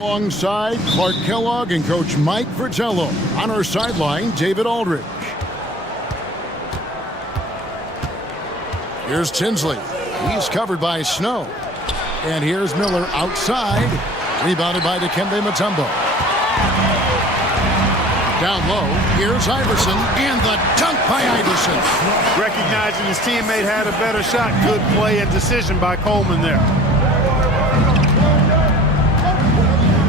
Alongside Clark Kellogg and Coach Mike Fratello. On our sideline, David Aldridge. Here's Tinsley. He's covered by Snow. And here's Miller outside. Rebounded by Dikembe Mutombo. Down low, here's Iverson, and the dunk by Iverson. Recognizing his teammate had a better shot. Good play and decision by Coleman there.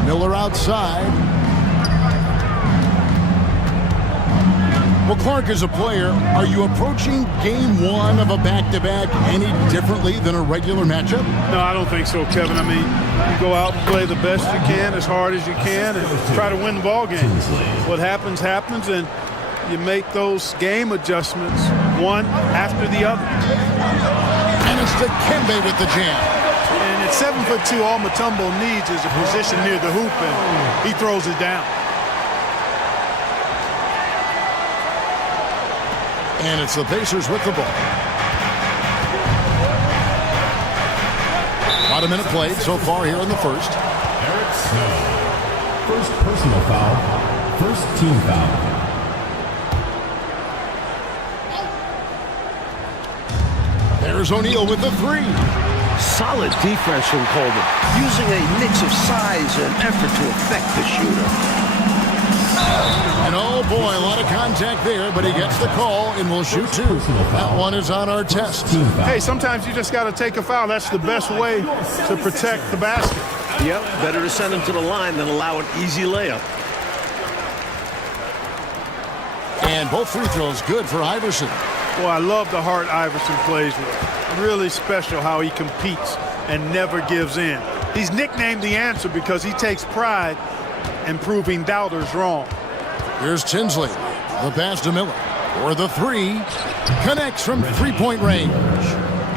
Miller outside. Well, Clark, as a player, are you approaching game one of a back-to-back any differently than a regular matchup? No, I don't think so, Kevin. I mean, you go out and play the best you can, as hard as you can, and try to win the ball game. What happens, happens, and you make those game adjustments one after the other. And it's Dikembe with the jam. And at 7'2", all Mutombo needs is a position near the hoop, and he throws it down. And it's the Pacers with the ball. About a minute played so far here in the first. Eric Snow. First personal foul. First team foul. There's O'Neal with the three. Solid defense from Coleman, using a mix of size and effort to affect the shooter. And oh boy, a lot of contact there, but he gets the call and will shoot two. That one is on our test. Hey, sometimes you just got to take a foul. That's the best way to protect the basket. Yep, better to send him to the line than allow an easy layup. And both free throws good for Iverson. Well, I love the heart Iverson plays with. Really special how he competes and never gives in. He's nicknamed the answer because he takes pride in proving doubters wrong. Here's Tinsley. The pass to Miller. For the three. Connects from three-point range.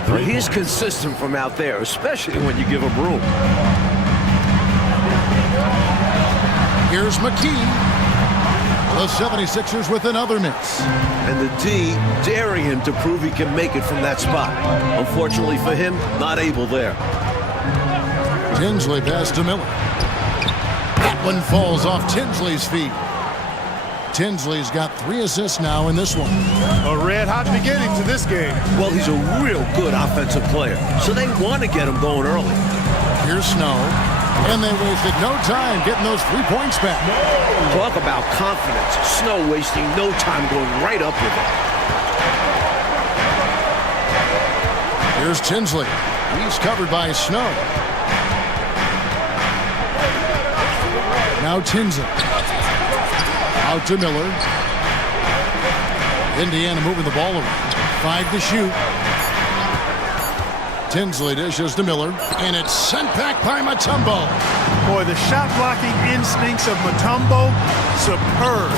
Well, he's consistent from out there, especially when you give him room. Here's McKee. The 76ers with another miss. And the D daring him to prove he can make it from that spot. Unfortunately for him, not able there. Tinsley pass to Miller. That one falls off Tinsley's feet. Tinsley's got 3 assists now in this one. A red-hot beginning to this game. Well, he's a real good offensive player, so they want to get him going early. Here's Snow. And they wasted no time getting those 3 points back. Talk about confidence. Snow wasting no time going right up with it. Here's Tinsley. He's covered by Snow. Now Tinsley. Out to Miller. Indiana moving the ball around. 5 to shoot. Tinsley dishes to Miller, and it's sent back by Mutombo. Boy, the shot-blocking instincts of Mutombo, superb.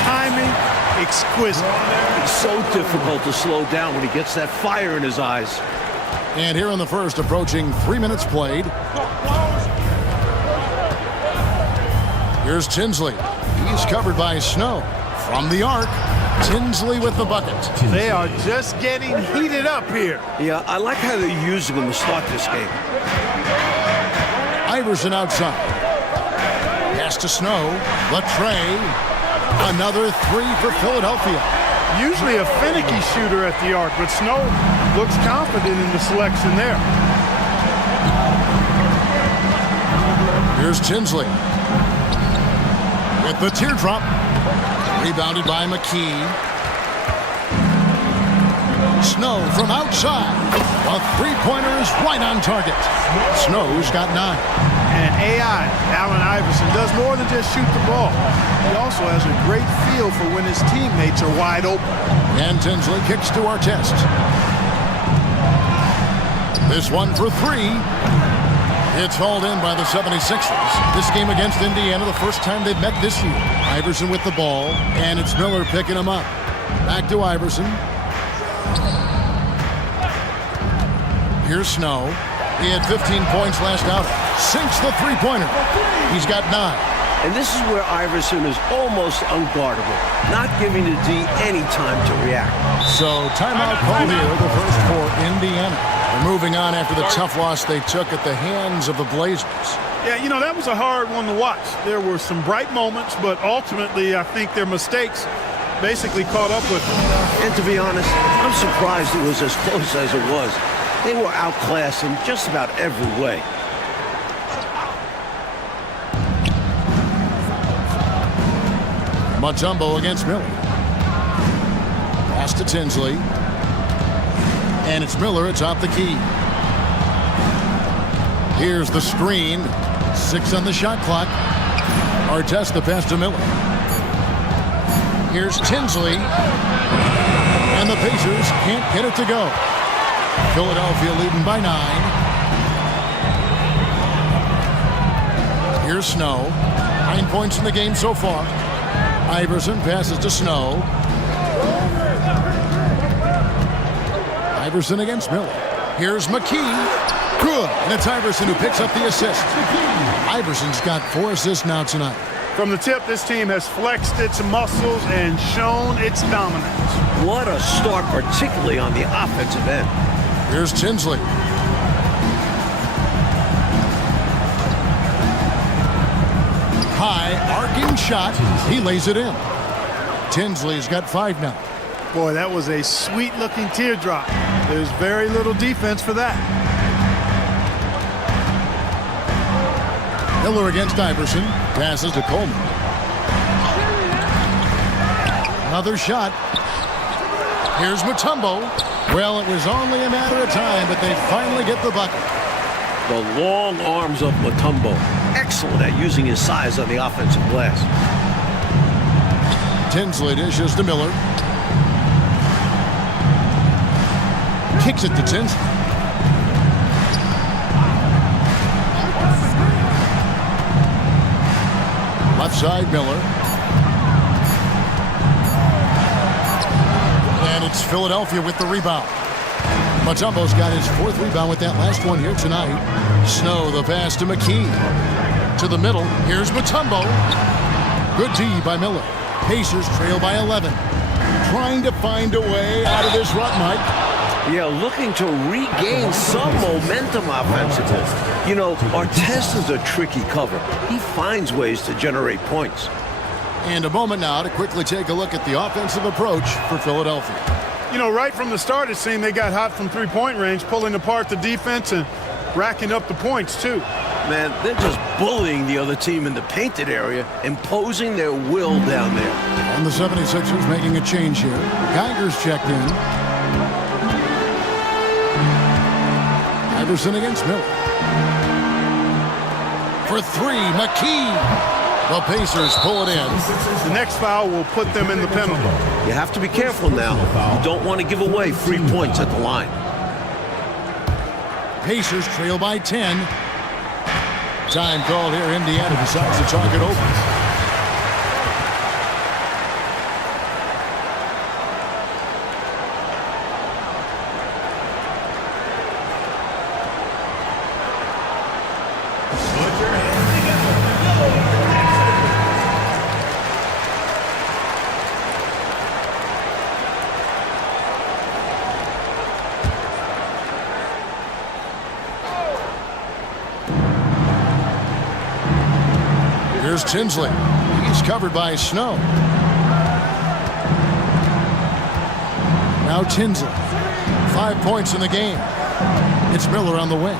Timing, exquisite. It's so difficult to slow down when he gets that fire in his eyes. And here in the first, approaching 3 minutes played. Here's Tinsley. He's covered by Snow. From the arc, Tinsley with the bucket. They are just getting heated up here. Yeah, I like how they're using him to start this game. Iverson outside. Pass to Snow. Latre. Another 3 for Philadelphia. Usually a finicky shooter at the arc, but Snow looks confident in the selection there. Here's Tinsley. With the teardrop. Rebounded by McKee. Snow from outside. A three-pointer is right on target. Snow's got 9. And AI, Allen Iverson, does more than just shoot the ball. He also has a great feel for when his teammates are wide open. And Tinsley kicks to our test. This one for 3. It's hauled in by the 76ers. This game against Indiana, the first time they've met this year. Iverson with the ball, and it's Miller picking him up. Back to Iverson. Here's Snow. He had 15 points last out. Sinks the three-pointer. He's got 9. And this is where Iverson is almost unguardable, not giving the D any time to react. So timeout called here, the first for Indiana. They're moving on after the tough loss they took at the hands of the Blazers. Yeah, you know, that was a hard one to watch. There were some bright moments, but ultimately I think their mistakes basically caught up with them. And to be honest, I'm surprised it was as close as it was. They were outclassed in just about every way. Mutombo against Miller. Pass to Tinsley. And it's Miller atop the key. Here's the screen. 6 on the shot clock. Artest the pass to Miller. Here's Tinsley. And the Pacers can't get it to go. Philadelphia leading by 9. Here's Snow. 9 points in the game so far. Iverson passes to Snow. Iverson against Miller. Here's McKee. Good. And it's Iverson who picks up the assist. Iverson's got 4 assists now tonight. From the tip, this team has flexed its muscles and shown its dominance. What a start, particularly on the offensive end. Here's Tinsley. High arcing shot. He lays it in. Tinsley's got 5 now. Boy, that was a sweet-looking teardrop. There's very little defense for that. Miller against Iverson. Passes to Coleman. Another shot. Here's Mutombo. Well, it was only a matter of time, but they finally get the bucket. The long arms of Mutombo. Excellent at using his size on the offensive glass. Tinsley dishes to Miller. Kicks it to Tinsley. Left side, Miller. And it's Philadelphia with the rebound. Mutombo's got his 4th rebound with that last one here tonight. Snow, the pass to McKee. To the middle, here's Mutombo. Good D by Miller. Pacers trail by 11. Trying to find a way out of this rut, Mike. Yeah, looking to regain some momentum offensively. You know, Artest is a tricky cover. He finds ways to generate points. And a moment now to quickly take a look at the offensive approach for Philadelphia. You know, right from the start, it seemed they got hot from three-point range, pulling apart the defense and racking up the points, too. Man, they're just bullying the other team in the painted area, imposing their will down there. And the 76ers making a change here. Geiger's checked in. Iverson against Miller. For 3, McKee. The Pacers pull it in. The next foul will put them in the penalty. You have to be careful now. You don't want to give away free points at the line. Pacers trail by 10. Time called here. Indiana decides to talk it over. Here's Tinsley. He's covered by Snow. Now Tinsley. 5 points in the game. It's Miller on the wing.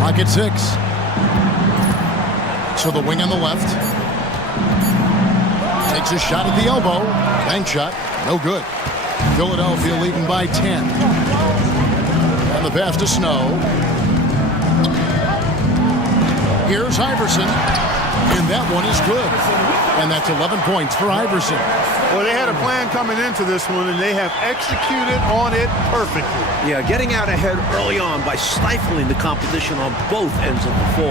Clock at 6. So the wing on the left. Takes a shot at the elbow. Bank shot. No good. Philadelphia leading by 10. And the pass to Snow. Here's Iverson. And that one is good. And that's 11 points for Iverson. Well, they had a plan coming into this one, and they have executed on it perfectly. Yeah, getting out ahead early on by stifling the competition on both ends of the floor.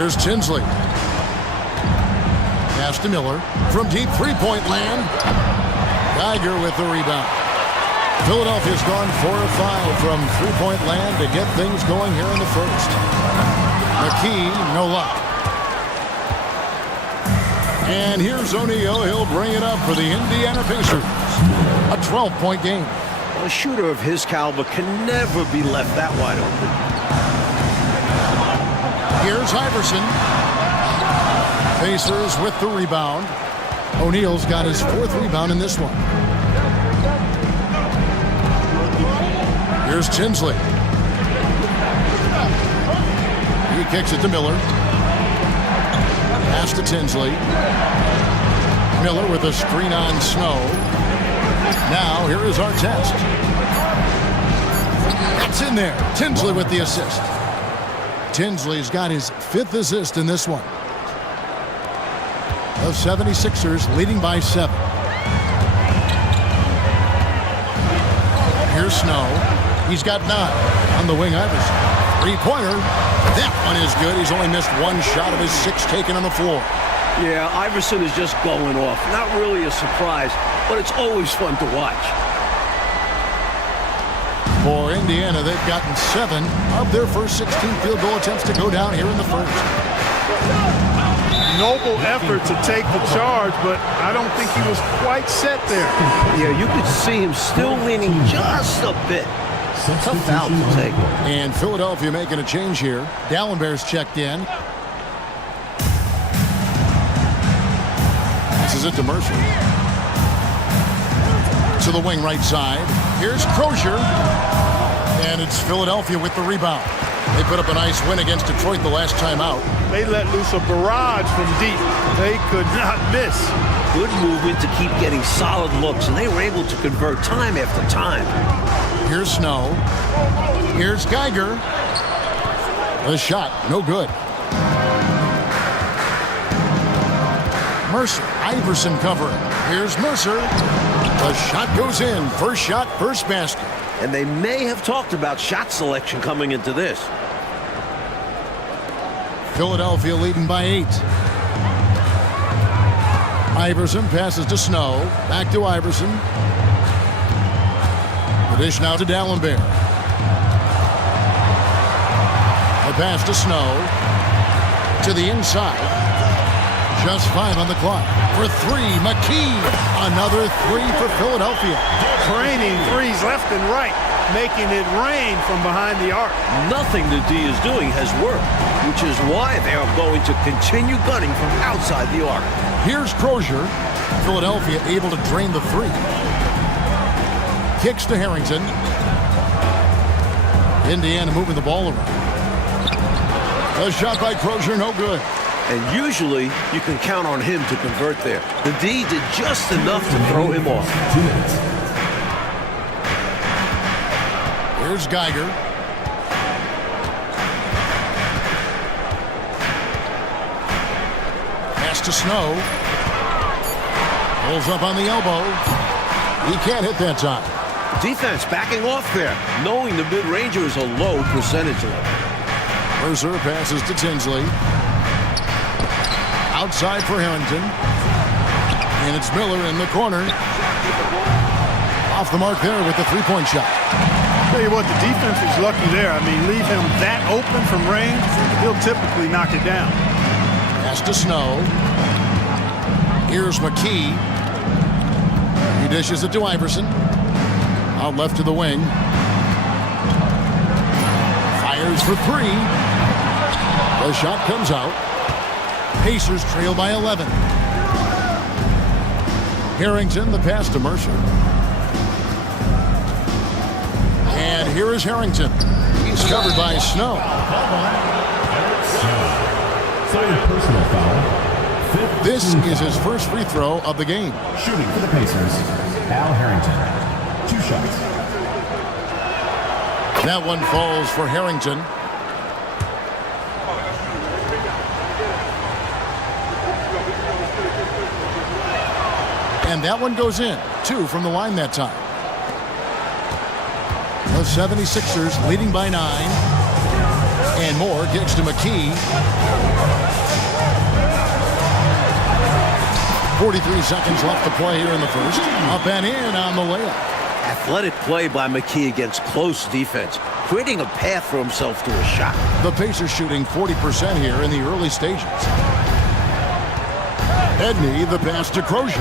Here's Tinsley. Pass to Miller. From deep three-point land. Geiger with the rebound. Philadelphia's gone 4 of 5 from three-point land to get things going here in the first. McKee, no luck. And here's O'Neal. He'll bring it up for the Indiana Pacers. A 12-point game. A shooter of his caliber can never be left that wide open. Here's Iverson. Pacers with the rebound. O'Neal's got his 4th rebound in this one. Here's Tinsley. He kicks it to Miller. Pass to Tinsley. Miller with a screen on Snow. Now here is our test. That's in there. Tinsley with the assist. Tinsley's got his 5th assist in this one. The 76ers leading by 7. Here's Snow. He's got 9 on the wing. Iverson. 3-pointer. That one is good. He's only missed 1 shot of his 6 taken on the floor. Yeah, Iverson is just going off. Not really a surprise, but it's always fun to watch. For Indiana, they've gotten 7 of their first 16 field goal attempts to go down here in the first. Noble effort to take the charge, but I don't think he was quite set there. Yeah, you could see him still leaning just a bit. Tough foul to take. And Philadelphia making a change here. Dallenberg's checked in. Passes it to Mercer. To the wing right side. Here's Crozier. And it's Philadelphia with the rebound. They put up a nice win against Detroit the last time out. They let loose a barrage from deep. They could not miss. Good movement to keep getting solid looks, and they were able to convert time after time. Here's Snow. Here's Geiger. The shot, no good. Mercer, Iverson covering. Here's Mercer. The shot goes in. First shot, first basket. And they may have talked about shot selection coming into this. Philadelphia leading by 8. Iverson passes to Snow. Back to Iverson. The dish now to Dallenberg. The pass to Snow. To the inside. Just 5 on the clock. For 3, McKee. Another 3 for Philadelphia. Training threes left and right, making it rain from behind the arc. Nothing the D is doing has worked, which is why they are going to continue gunning from outside the arc. Here's Crozier. Philadelphia able to drain the 3. Kicks to Harrington. Indiana moving the ball around. A shot by Crozier, no good. And usually, you can count on him to convert there. The D did just enough to throw him off. 2 minutes. Here's Geiger. Pass to Snow. Pulls up on the elbow. He can't hit that time. Defense backing off there, knowing the mid-ranger is a low percentage level. Mercer passes to Tinsley. Outside for Harrington. And it's Miller in the corner. Off the mark there with the 3-point shot. Tell you what, the defense was lucky there. I mean, leave him that open from range, he'll typically knock it down. Pass to Snow. Here's McKee. He dishes it to Iverson. Out left to the wing. Fires for 3. The shot comes out. Pacers trail by 11. Harrington, the pass to Mercer. And here is Harrington. He's covered by Snow. 3rd personal foul. 5th. This is his first free throw of the game. Shooting for the Pacers, Al Harrington. 2 shots. That one falls for Harrington. And that one goes in. 2 from the line that time. The 76ers leading by 9. And Moore kicks to McKee. 43 seconds left to play here in the first. Up and in on the layup. Athletic play by McKee against close defense, creating a path for himself to a shot. The Pacers shooting 40% here in the early stages. Edney, the pass to Crozier.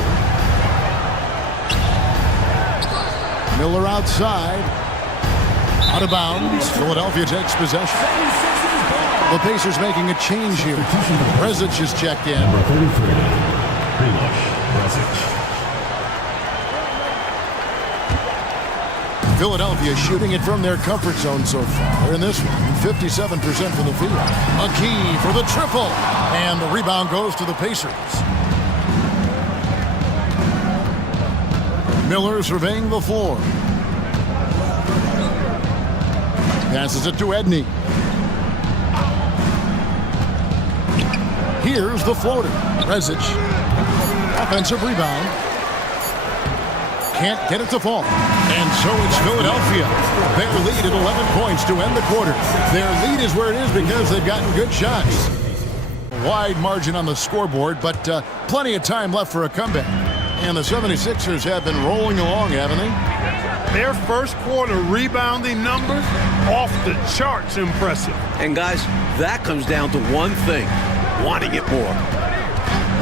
Miller outside. Out of bounds. Philadelphia takes possession. The Pacers making a change here. Rezic is checked in. Number 33, Rezic. Philadelphia shooting it from their comfort zone so far. In this one, 57% from the field. McKee for the triple. And the rebound goes to the Pacers. Miller surveying the floor. Passes it to Edney. Here's the floater. Rezic. Offensive rebound. Can't get it to fall. And so it's Philadelphia. Their lead at 11 points to end the quarter. Their lead is where it is because they've gotten good shots. Wide margin on the scoreboard, but plenty of time left for a comeback. And the 76ers have been rolling along, haven't they? Their first quarter rebounding numbers off the charts impressive. And guys, that comes down to one thing, wanting it more.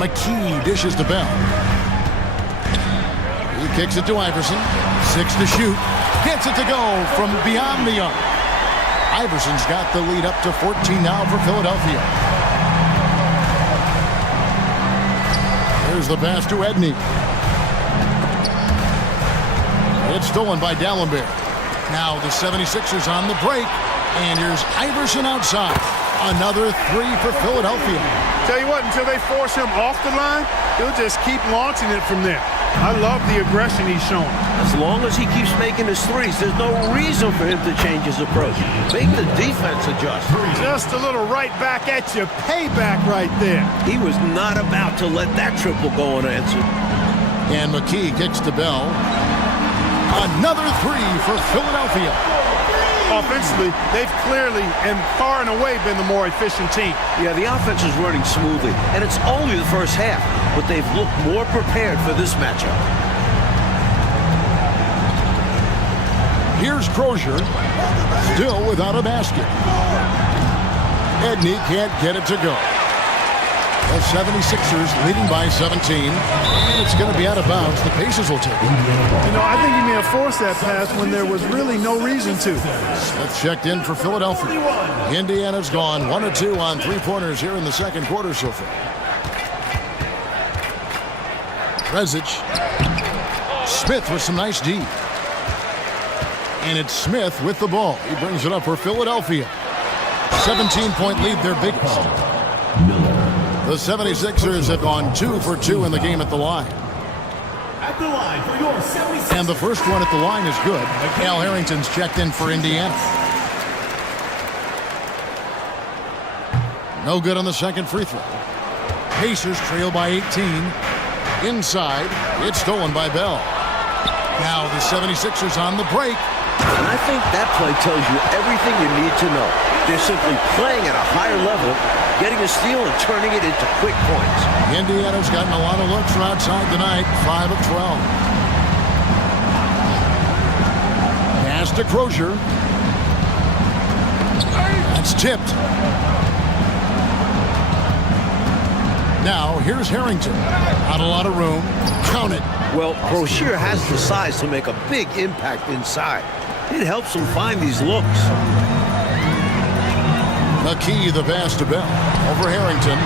McKee dishes to Bell. He kicks it to Iverson. 6 to shoot. Gets it to go from beyond the arc. Iverson's got the lead up to 14 now for Philadelphia. Here's the pass to Edney. It's stolen by Dallenberg. Now the 76ers on the break. And here's Iverson outside. Another 3 for Philadelphia. Tell you what, until they force him off the line, he'll just keep launching it from there. I love the aggression he's showing. As long as he keeps making his threes, there's no reason for him to change his approach. Make the defense adjust. Just a little right back at you, payback right there. He was not about to let that triple go unanswered. And McKee kicks to Bell. Another 3 for Philadelphia. Offensively, they've clearly and far and away been the more efficient team. Yeah, the offense is running smoothly, and it's only the first half, but they've looked more prepared for this matchup. Here's Crozier, still without a basket. Edney can't get it to go. The 76ers leading by 17, and it's going to be out of bounds. The Pacers will take it. You know, I think he may have forced that pass when there was really no reason to. That's checked in for Philadelphia. Indiana's gone 1 of 2 on three-pointers here in the second quarter so far. Rezic. Smith with some nice D. And it's Smith with the ball. He brings it up for Philadelphia. 17-point lead, their biggest. The 76ers have gone 2 for 2 in the game at the line. At the line for your 76ers. And the first one at the line is good. Al Harrington's checked in for Indiana. No good on the second free throw. Pacers trail by 18. Inside, it's stolen by Bell. Now the 76ers on the break. And I think that play tells you everything you need to know. They're simply playing at a higher level, getting a steal and turning it into quick points. Indiana's gotten a lot of looks from outside tonight, 5 of 12. Pass to Crozier. That's tipped. Now, here's Harrington. Not a lot of room. Count it. Well, Crozier has the size to make a big impact inside. It helps him find these looks. McKee, the pass to Bell. Over Harrington.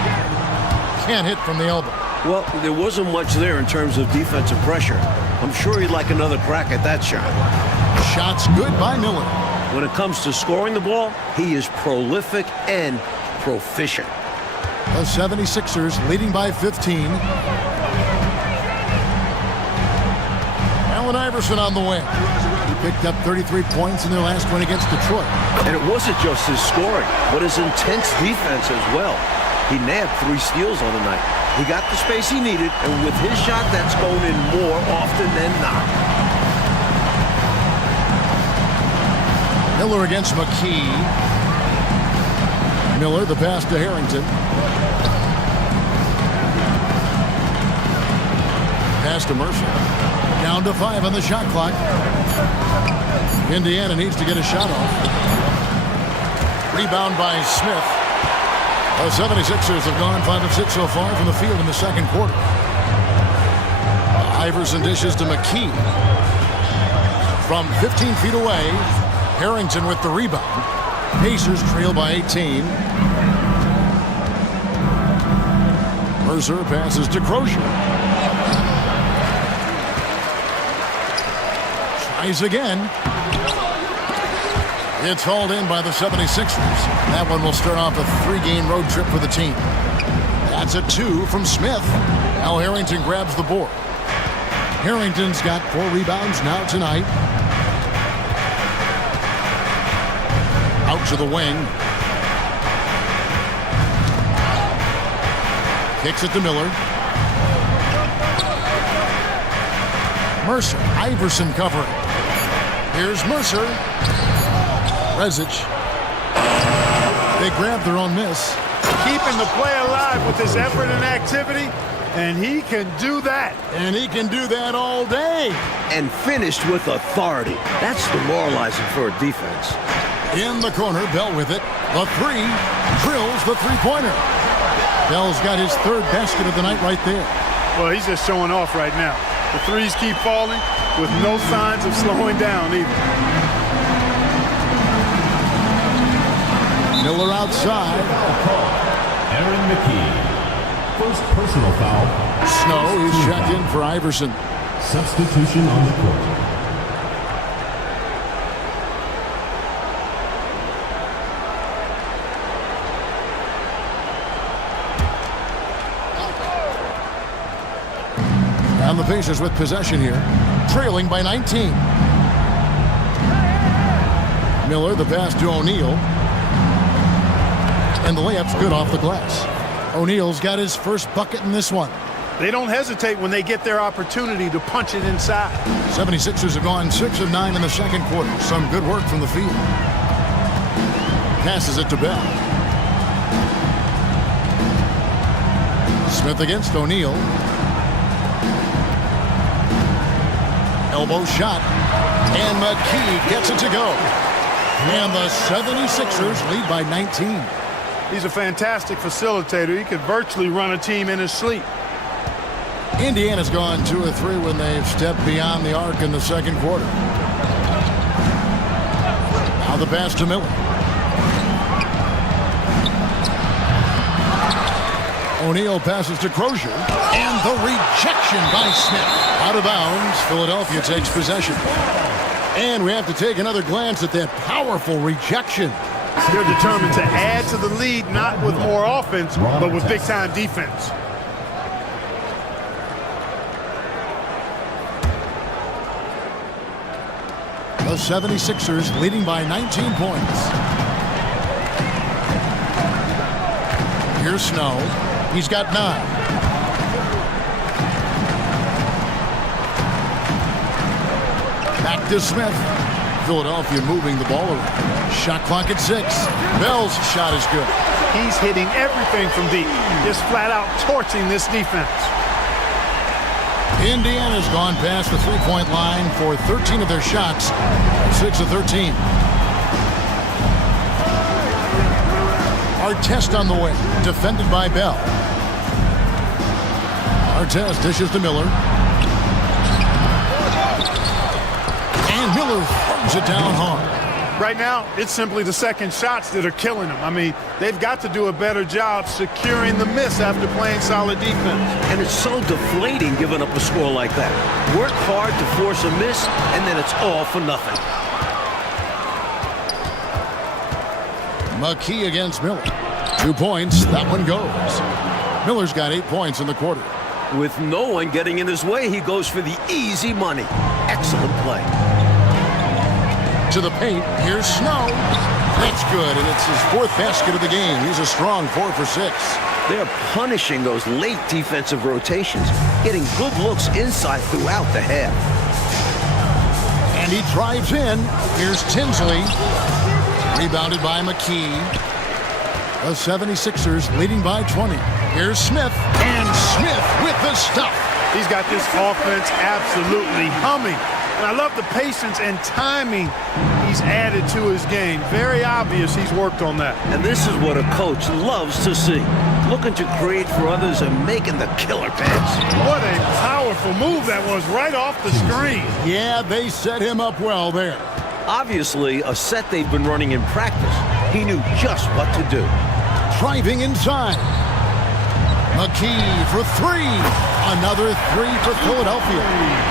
Can't hit from the elbow. Well, there wasn't much there in terms of defensive pressure. I'm sure he'd like another crack at that shot. Shots good by Miller. When it comes to scoring the ball, he is prolific and proficient. The 76ers leading by 15. Allen Iverson on the wing. He picked up 33 points in their last win against Detroit. And it wasn't just his scoring, but his intense defense as well. He nabbed 3 steals on the night. He got the space he needed, and with his shot, that's going in more often than not. Miller against McKee. Miller, the pass to Harrington. Pass to Mercer. Down to 5 on the shot clock. Indiana needs to get a shot off. Rebound by Smith. The 76ers have gone 5 of 6 so far from the field in the second quarter. Iverson dishes to McKee. From 15 feet away, Harrington with the rebound. Pacers trail by 18. Mercer passes to Crozier. Tries again. It's hauled in by the 76ers. That one will start off a 3-game road trip for the team. That's a 2 from Smith. Al Harrington grabs the board. Harrington's got 4 rebounds now tonight. Out to the wing. Kicks it to Miller. Mercer. Iverson covering. Here's Mercer. Rezic. They grab their own miss. Keeping the play alive with his effort and activity, and he can do that. And he can do that all day. And finished with authority. That's demoralizing for a defense. In the corner, Bell with it. The 3 drills the three-pointer. Bell's got his 3rd basket of the night right there. Well, he's just showing off right now. The threes keep falling with no signs of slowing down either. Miller outside. Aaron McKee. First personal foul. Snow is checked in for Iverson. Substitution on the court. And the Pacers with possession here, trailing by 19. Miller, the pass to O'Neal. And the layup's good off the glass. O'Neal's got his first bucket in this one. They don't hesitate when they get their opportunity to punch it inside. 76ers have gone 6 of 9 in the second quarter. Some good work from the field. Passes it to Bell. Smith against O'Neal. Elbow shot. And McKee gets it to go. And the 76ers lead by 19. He's a fantastic facilitator. He could virtually run a team in his sleep. Indiana's gone 2 of 3 when they've stepped beyond the arc in the second quarter. Now the pass to Miller. O'Neal passes to Crozier. And the rejection by Smith. Out of bounds, Philadelphia takes possession. And we have to take another glance at that powerful rejection. They're determined to add to the lead, not with more offense, but with big-time defense. The 76ers leading by 19 points. Here's Snow. He's got 9. Back to Smith. Philadelphia moving the ball around. Shot clock at 6. Bell's shot is good. He's hitting everything from deep, just flat out torching this defense. Indiana's gone past the three-point line for 13 of their shots. 6 of 13. Artest on the way, defended by Bell. Artest dishes to Miller. And Miller throws it down hard. Right now, it's simply the second shots that are killing them. I mean, they've got to do a better job securing the miss after playing solid defense. And it's so deflating giving up a score like that. Work hard to force a miss, and then it's all for nothing. McKee against Miller. 2 points. That one goes. Miller's got 8 points in the quarter. With no one getting in his way, he goes for the easy money. Excellent play. To the paint. Here's Snow. That's good, and it's his 4th basket of the game. He's a strong 4 for 6. They're punishing those late defensive rotations, getting good looks inside throughout the half. And he drives in. Here's Tinsley. Rebounded by McKee. The 76ers leading by 20. Here's Smith. And Smith with the stuff. He's got this offense absolutely humming. And I love the patience and timing he's added to his game. Very obvious he's worked on that. And this is what a coach loves to see. Looking to create for others and making the killer pass. What a powerful move that was right off the screen. Yeah, they set him up well there. Obviously, a set they've been running in practice. He knew just what to do. Driving inside. McKee for three. Another three for Philadelphia.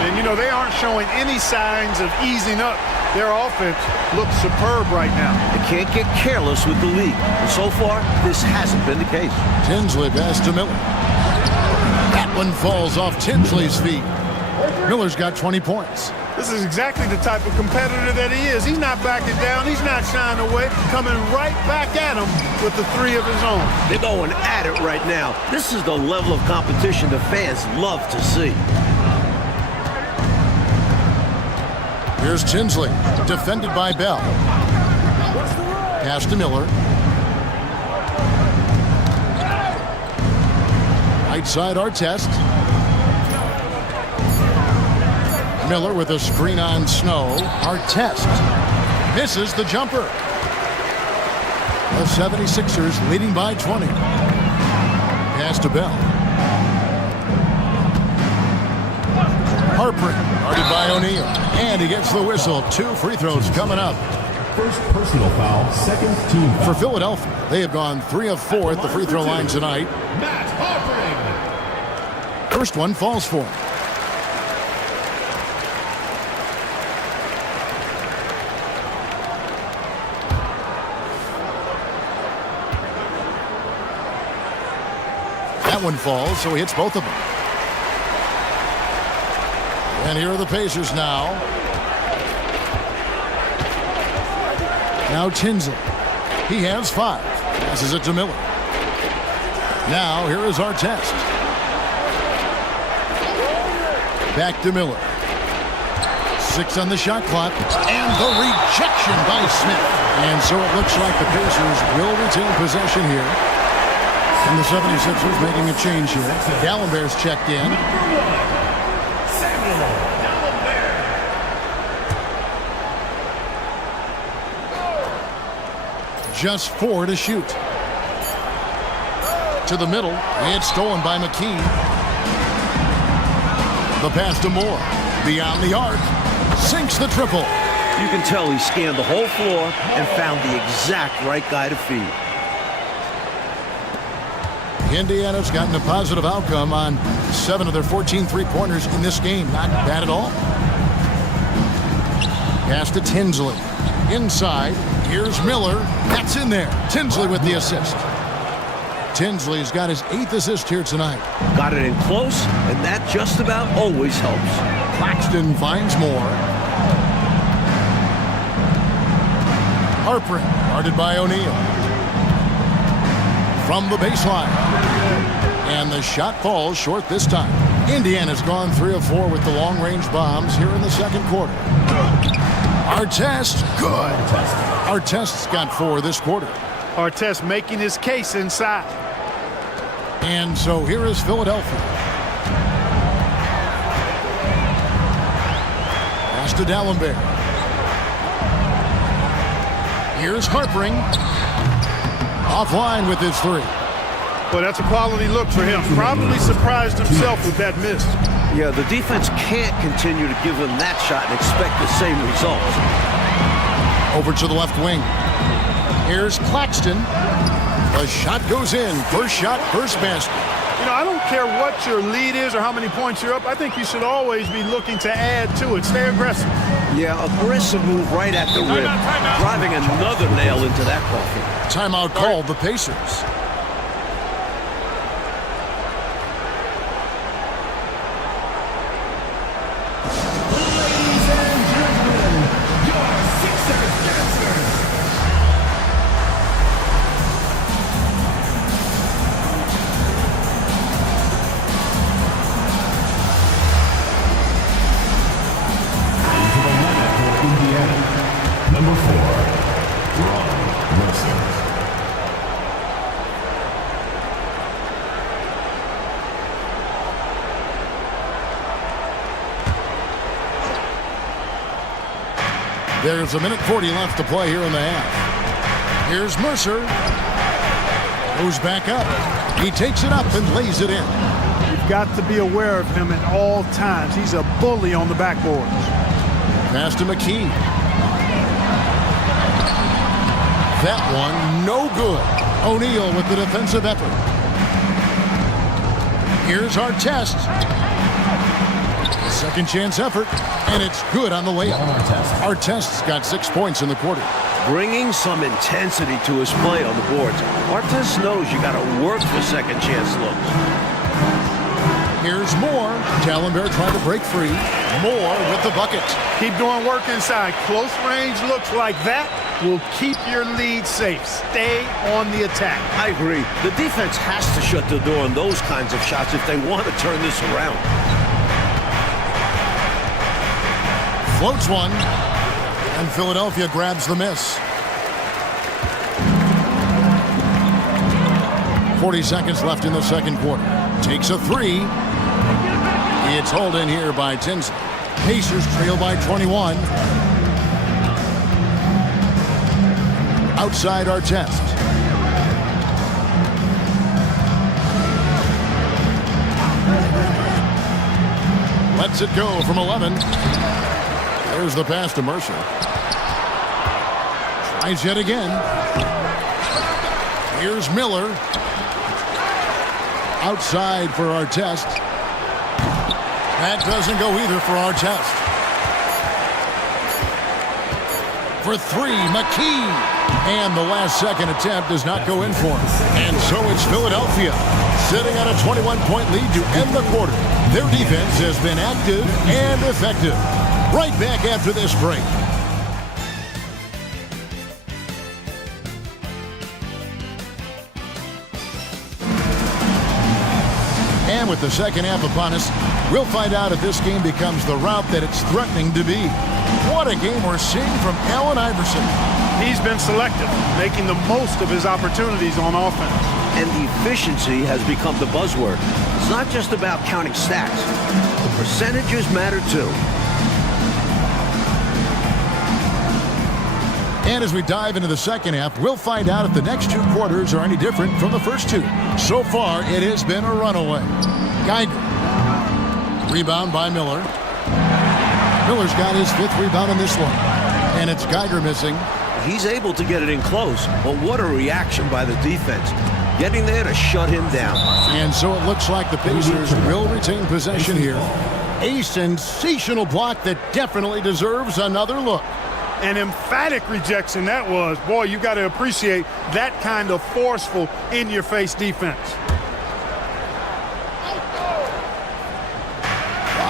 And, you know, they aren't showing any signs of easing up. Their offense looks superb right now. They can't get careless with the lead. And so far, this hasn't been the case. Tinsley pass to Miller. That one falls off Tinsley's feet. Miller's got 20 points. This is exactly the type of competitor that he is. He's not backing down. He's not shying away. Coming right back at him with the three of his own. They're going at it right now. This is the level of competition the fans love to see. Here's Tinsley, defended by Bell. Pass to Miller. Right side Artest. Miller with a screen on Snow. Artest misses the jumper. The 76ers leading by 20. Pass to Bell. Harper guarded by O'Neal. And he gets the whistle. 2 free throws coming up. First personal foul, second team foul. For Philadelphia, they have gone 3 of 4 at the free throw line tonight. Matt Harper. First one falls for him. That one falls, so he hits both of them. And here are the Pacers now. Now Tinsley. He has 5. Passes it to Miller. Now here is Artest. Back to Miller. 6 on the shot clock. And the rejection by Smith. And so it looks like the Pacers will retain possession here. And the 76ers making a change here. Gallenberg's checked in. Just 4 to shoot. To the middle. It's stolen by McKee. The pass to Moore. Beyond the arc. Sinks the triple. You can tell he scanned the whole floor and found the exact right guy to feed. Indiana's gotten a positive outcome on 7 of their 14 three-pointers in this game. Not bad at all. Pass to Tinsley. Inside. Here's Miller. That's in there. Tinsley with the assist. Tinsley's got his 8th assist here tonight. Got it in close, and that just about always helps. Claxton finds more. Harper, guarded by O'Neal. From the baseline. And the shot falls short this time. Indiana's gone 3 of 4 with the long-range bombs here in the second quarter. Artest, good. Artest's got 4 this quarter. Artest making his case inside. And so here is Philadelphia. Pass to Dallenberg. Here's Harpering. Offline with his 3. Well, that's a quality look for him. Probably surprised himself with that miss. Yeah, the defense can't continue to give him that shot and expect the same results. Over to the left wing. Here's Claxton. The shot goes in. First shot, first basket. You know, I don't care what your lead is or how many points you're up. I think you should always be looking to add to it. Stay aggressive. Yeah, aggressive move right at the rim. Driving another nail into that coffin. Timeout called the Pacers. Number 4, Mercer. There's 1:40 left to play here in the half. Here's Mercer. Goes back up. He takes it up and lays it in. You've got to be aware of him at all times. He's a bully on the backboards. Pass to McKee. That one, no good. O'Neal with the defensive effort. Here's Artest. Second chance effort, and it's good on the layup. Artest's got 6 points in the quarter. Bringing some intensity to his play on the boards. Artest knows you got to work for second chance looks. Here's Moore. Dallenberg trying to break free. Moore with the bucket. Keep doing work inside. Close range looks like that will keep your lead safe. Stay on the attack. I agree. The defense has to shut the door on those kinds of shots if they want to turn this around. Floats one, and Philadelphia grabs the miss. 40 seconds left in the second quarter. Takes a three. It's hauled in here by Tinsley. Pacers trail by 21. Outside Artest. Lets it go from 11. There's the pass to Mercer. Tries yet again. Here's Miller. Outside for Artest. That doesn't go either for Artest. For three, McKee. And the last second attempt does not go in for him. And so it's Philadelphia sitting on a 21-point lead to end the quarter. Their defense has been active and effective. Right back after this break. And with the second half upon us, we'll find out if this game becomes the rout that it's threatening to be. What a game we're seeing from Allen Iverson. He's been selective, making the most of his opportunities on offense. And efficiency has become the buzzword. It's not just about counting stats. The percentages matter too. And as we dive into the second half, we'll find out if the next two quarters are any different from the first two. So far, it has been a runaway. Geiger. Rebound by Miller. Miller's got his 5th rebound on this one. And it's Geiger missing. He's able to get it in close, but what a reaction by the defense. Getting there to shut him down. And so it looks like the Pacers will retain possession here. A sensational block that definitely deserves another look. An emphatic rejection that was. Boy, you got to appreciate that kind of forceful, in-your-face defense.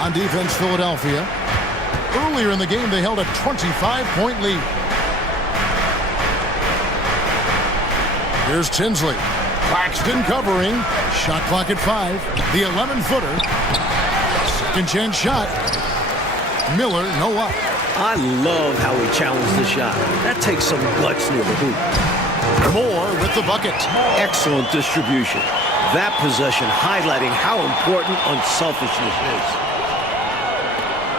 On defense, Philadelphia. Earlier in the game, they held a 25-point lead. Here's Tinsley. Claxton covering. Shot clock at 5. The 11-footer. Second chance shot. Miller, no up. I love how he challenged the shot. That takes some guts near the hoop. Moore with the bucket. Excellent distribution. That possession highlighting how important unselfishness is.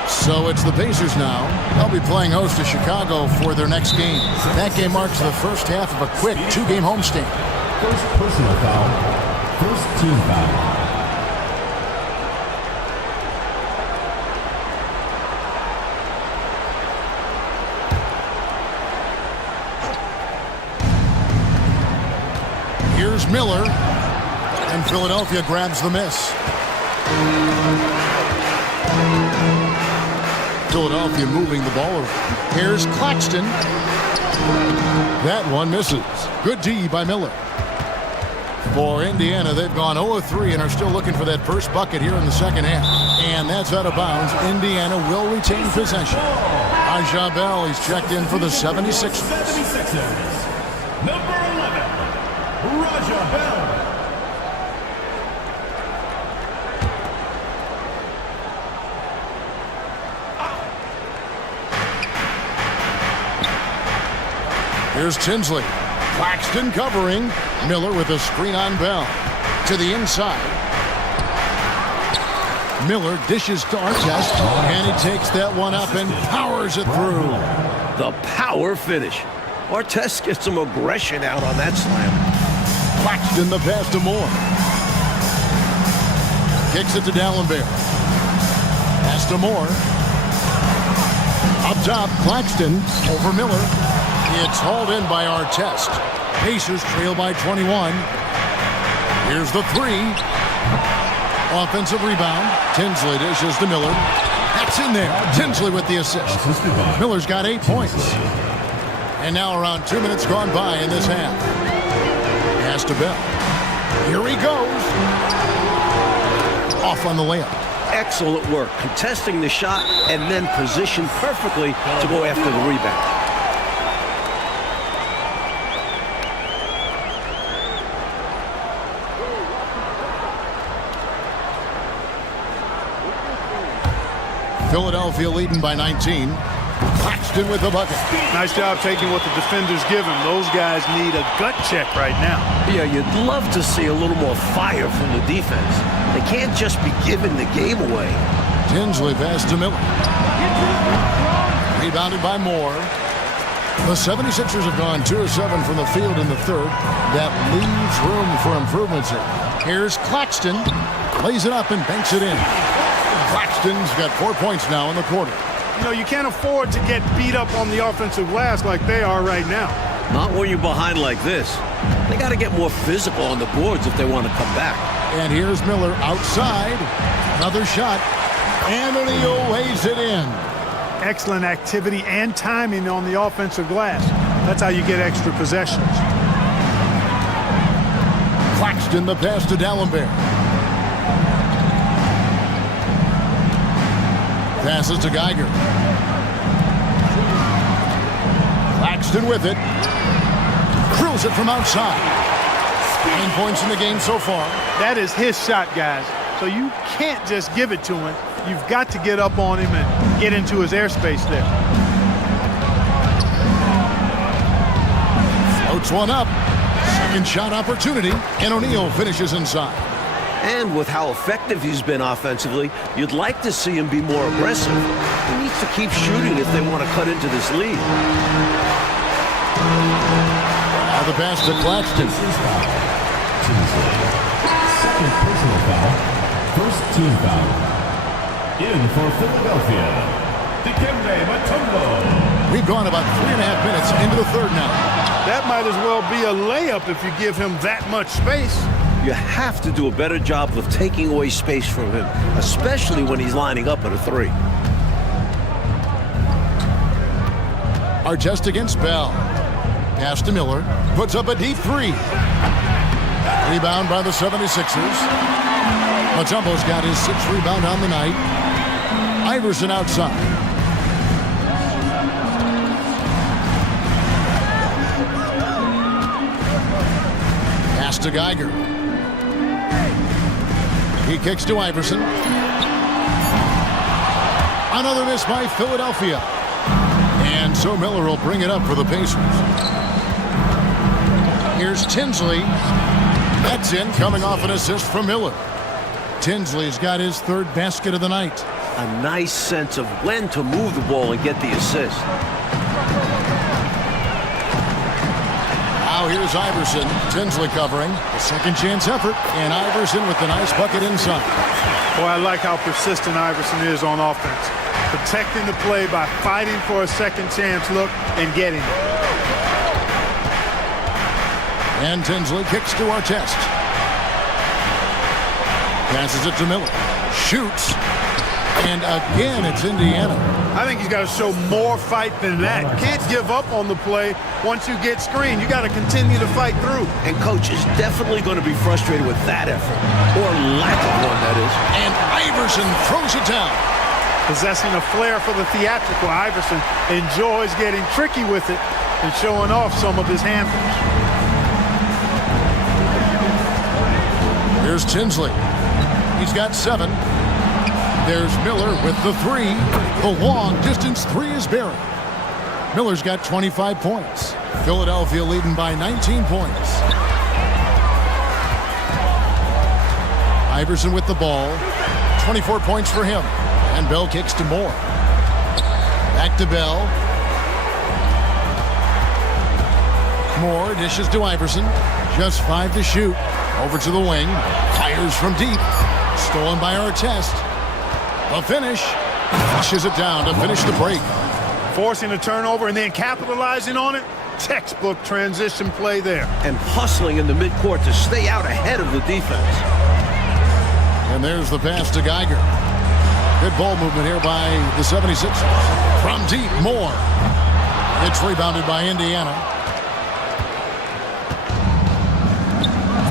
So it's the Pacers now. They'll be playing host to Chicago for their next game. That game marks the first half of a quick 2-game homestand. First personal foul. First team foul. Here's Miller, and Philadelphia grabs the miss. Philadelphia moving the ball over. Here's Claxton. That one misses. Good D by Miller. For Indiana, they've gone 0-3 and are still looking for that first bucket here in the second half. And that's out of bounds. Indiana will retain possession. Aja Bell, he's checked in for the 76ers. Number 11, Raja Bell. Here's Tinsley. Claxton covering. Miller with a screen on Bell. To the inside. Miller dishes to Artest. And he takes that one up and powers it through. The power finish. Artest gets some aggression out on that slam. Claxton the pass to Moore. Kicks it to Dallenberg. Pass to Moore. Up top, Claxton over Miller. It's hauled in by Artest. Pacers trail by 21. Here's the three. Offensive rebound. Tinsley dishes to Miller. That's in there. Tinsley with the assist. Miller's got 8 points. And now around 2 minutes gone by in this half. Pass to Bell. Here he goes. Off on the layup. Excellent work, contesting the shot and then positioned perfectly to go after the rebound. Philadelphia leading by 19. Claxton with the bucket. Nice job taking what the defenders give him. Those guys need a gut check right now. Yeah, you'd love to see a little more fire from the defense. They can't just be giving the game away. Tinsley pass to Miller. Rebounded by Moore. The 76ers have gone 2 of 7 from the field in the third. That leaves room for improvements here. Here's Claxton. Lays it up and banks it in. Claxton's got 4 points now in the quarter. You know, you can't afford to get beat up on the offensive glass like they are right now. Not when you're behind like this. They got to get more physical on the boards if they want to come back. And here's Miller outside. Another shot. And O'Neal weighs it in. Excellent activity and timing on the offensive glass. That's how you get extra possessions. Claxton the pass to D'Alembert. Passes to Geiger. Claxton with it. Drills it from outside. 9 points in the game so far. That is his shot, guys. So you can't just give it to him. You've got to get up on him and get into his airspace there. Floats one up. Second shot opportunity. And O'Neal finishes inside. And with how effective he's been offensively, you'd like to see him be more aggressive. He needs to keep shooting if they want to cut into this lead. Now the pass to Claxton. Second personal foul. First team foul. In for Philadelphia, Dikembe Mutombo. We've gone about 3.5 minutes into the third now. That might as well be a layup if you give him that much space. You have to do a better job of taking away space from him, especially when he's lining up at a three. Artest against Bell. Pass to Miller. Puts up a deep three. Rebound by the 76ers. Mutombo's got his 6th rebound on the night. Iverson outside. Pass to Geiger. He kicks to Iverson. Another miss by Philadelphia. And so Miller will bring it up for the Pacers. Here's Tinsley. That's in, coming off an assist from Miller. Tinsley's got his 3rd basket of the night. A nice sense of when to move the ball and get the assist. Now here's Iverson. Tinsley covering. A second chance effort. And Iverson with the nice bucket inside. Boy, I like how persistent Iverson is on offense. Protecting the play by fighting for a second chance look and getting it. And Tinsley kicks to Artest. Passes it to Miller. Shoots. And again, it's Indiana. I think he's got to show more fight than that. Can't give up on the play once you get screened. You got to continue to fight through. And coach is definitely going to be frustrated with that effort, or lack of one, that is. And Iverson throws it down. Possessing a flair for the theatrical, Iverson enjoys getting tricky with it and showing off some of his handles. Here's Tinsley. He's got 7. There's Miller with the 3. The long-distance 3 is buried. Miller's got 25 points. Philadelphia leading by 19 points. Iverson with the ball. 24 points for him. And Bell kicks to Moore. Back to Bell. Moore dishes to Iverson. Just 5 to shoot. Over to the wing. Fires from deep. Stolen by Artest. The finish. Flushes it down to finish the break. Forcing a turnover and then capitalizing on it. textbook transition play there. And hustling in the midcourt to stay out ahead of the defense. And there's the pass to Geiger. Good ball movement here by the 76ers. From deep, Moore. It's rebounded by Indiana.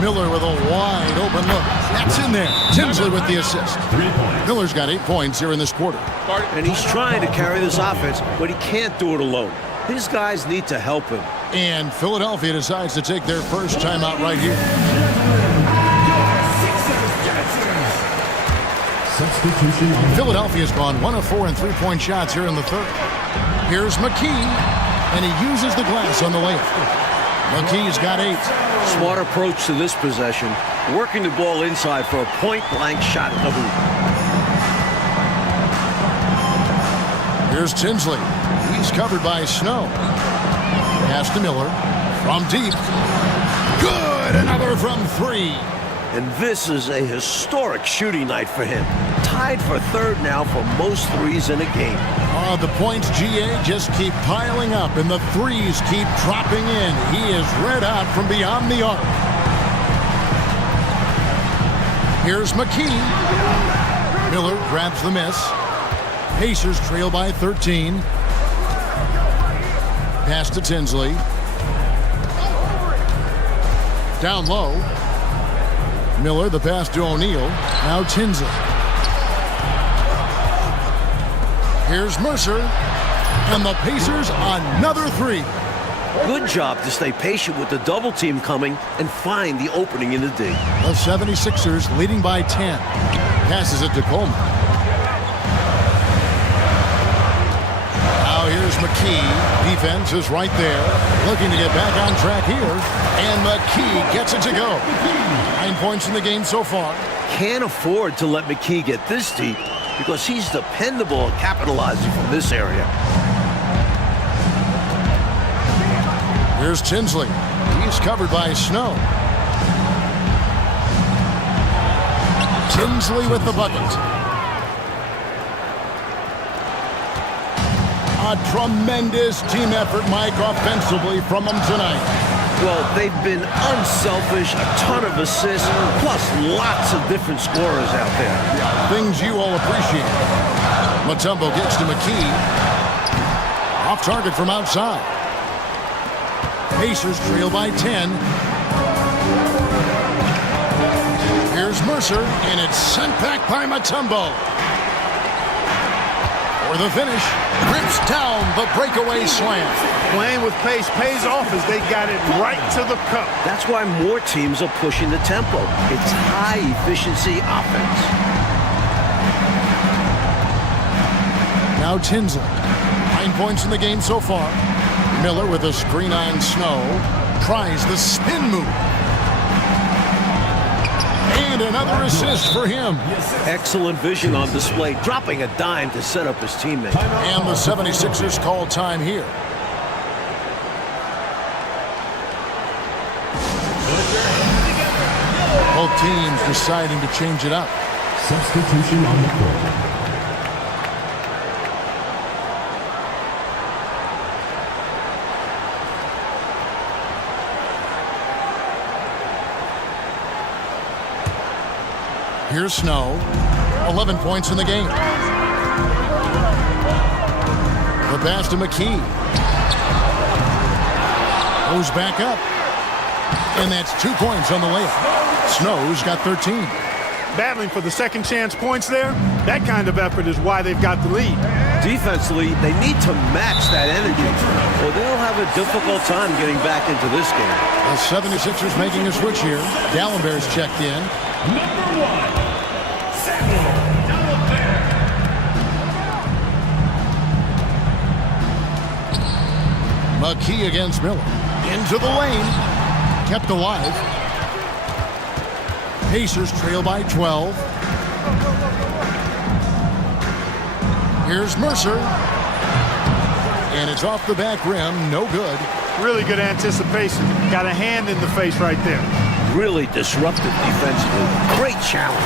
Miller with a wide open look. That's in there. Tinsley with the assist. Miller's got 8 points here in this quarter. And he's trying to carry this offense, but he can't do it alone. His guys need to help him. And Philadelphia decides to take their first timeout right here. Philadelphia's gone 1 of 4 in three-point shots here in the third. Here's McKee, and he uses the glass on the layup. McKee's got 8. Smart approach to this possession, working the ball inside for a point-blank shot at the hoop. Here's Tinsley. He's covered by Snow. Pass to Miller. From deep. Good! Another from 3. And this is a historic shooting night for him. Tied for third now for most threes in a game. The points, GA, just keep piling up, and the threes keep dropping in. He is red hot from beyond the arc. Here's McKee. Miller grabs the miss. Pacers trail by 13. Pass to Tinsley. Down low. Miller, the pass to O'Neal. Now Tinsley. Here's Mercer. And the Pacers another 3. Good job to stay patient with the double team coming and find the opening in the D. The 76ers leading by 10. Passes it to Coleman. Now here's McKee. Defense is right there. Looking to get back on track here. And McKee gets it to go. 9 points in the game so far. Can't afford to let McKee get this deep because he's dependable at capitalizing from this area. Here's Tinsley. He's covered by Snow. Tinsley with the bucket. A tremendous team effort, Mike, offensively from them tonight. Well, they've been unselfish, a ton of assists, plus lots of different scorers out there. Things you all appreciate. Mutombo gets to McKee. Off target from outside. Pacers trail by 10. Here's Mercer, and it's sent back by Mutombo. For the finish, rips down the breakaway slam. Playing with pace pays off as they got it right to the cup. That's why more teams are pushing the tempo. It's high-efficiency offense. Now Tinsley. 9 points in the game so far. Miller with a screen on Snow. Tries the spin move. And another assist for him. Excellent vision on display, dropping a dime to set up his teammate. And the 76ers call time here. Both teams deciding to change it up. Substitution on the court. Here's Snow. 11 points in the game. The pass to McKee. Goes back up. And that's 2 points on the layup. Snow's got 13. Battling for the second chance points there. That kind of effort is why they've got the lead. Defensively, they need to match that energy, or they'll have a difficult time getting back into this game. The 76ers making a switch here. Gallenberg's checked in. Number 1, Samuel McKee against Miller. Into the lane. Kept alive. Pacers trail by 12. Here's Mercer. And it's off the back rim. No good. Really good anticipation. Got a hand in the face right there. Really disruptive defensively. Great challenge.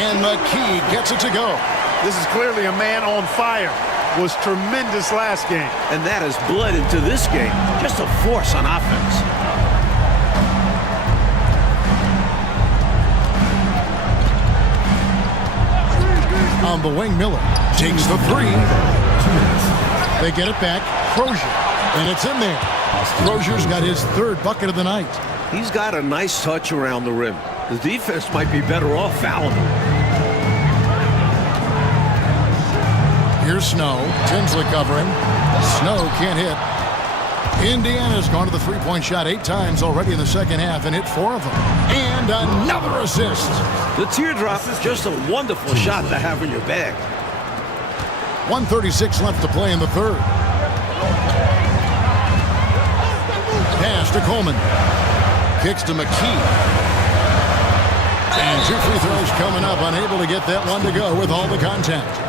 And McKee gets it to go. This is clearly a man on fire. was tremendous last game. And that has bled into this game. Just a force on offense. On the wing, Miller takes the three. They get it back. Crozier, and it's in there. Crozier's got his third bucket of the night. He's got a nice touch around the rim. The defense might be better off fouling him. Here's Snow. Tinsley covering. Snow can't hit. Indiana's gone to the three-point shot 8 times already in the second half and hit 4 of them. And another assist. The teardrop is just a wonderful shot to have in your bag. 1:36 left to play in the third. Pass to Coleman. Kicks to McKee. And 2 free throws coming up. Unable to get that one to go with all the contact.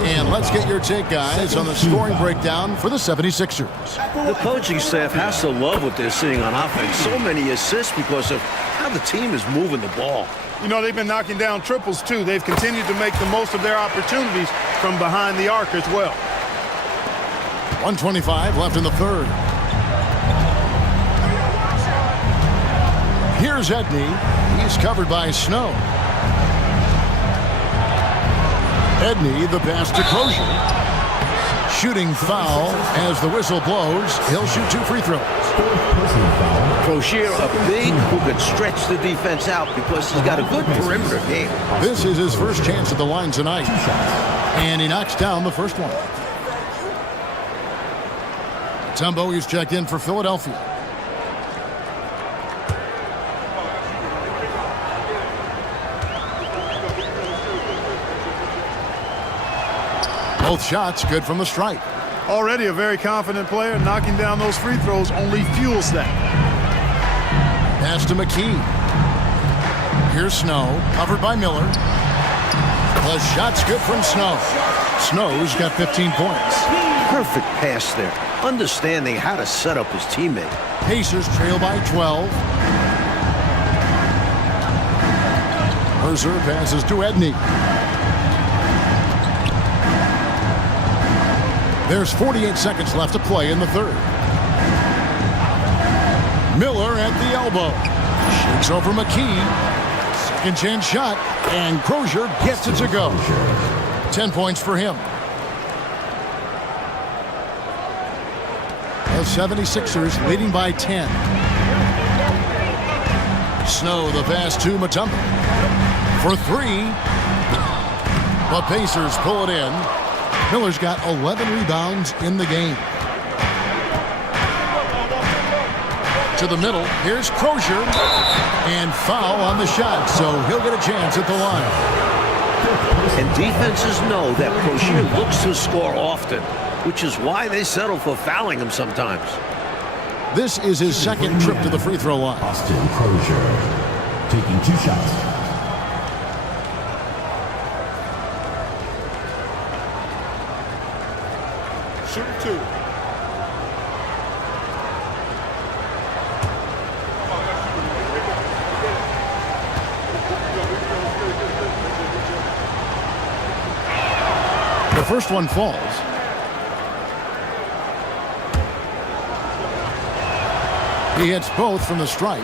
And let's get your take, guys, on the scoring breakdown for the 76ers. The coaching staff has to love what they're seeing on offense. So many assists because of how the team is moving the ball. You know, they've been knocking down triples, too. They've continued to make the most of their opportunities from behind the arc as well. 1:25 left in the third. Here's Edney. He's covered by Snow. Edney, the pass to Crozier. Shooting foul as the whistle blows. He'll shoot 2 free throws. Crozier, a big who can stretch the defense out because he's got a good perimeter game. This is his first chance at the line tonight. And he knocks down the first one. Tumbo, he's checked in for Philadelphia. Both shots good from the stripe. Already a very confident player. Knocking down those free throws only fuels that. Pass to McKee. Here's Snow, covered by Miller. The shot's good from Snow. Snow's got 15 points. Perfect pass there. Understanding how to set up his teammate. Pacers trail by 12. Mercer passes to Edney. There's 48 seconds left to play in the third. Miller at the elbow. Shakes over McKee. Second chance shot. And Crozier gets it to go. 10 points for him. The 76ers leading by 10. Snow the pass to Mutombo. For 3. The Pacers pull it in. Miller's got 11 rebounds in the game. To the middle, here's Crozier. And foul on the shot, so he'll get a chance at the line. And defenses know that Crozier looks to score often, which is why they settle for fouling him sometimes. This is his second trip to the free throw line. Austin Crozier taking 2 shots. Shoot 2. The first one falls. He hits both from the stripe.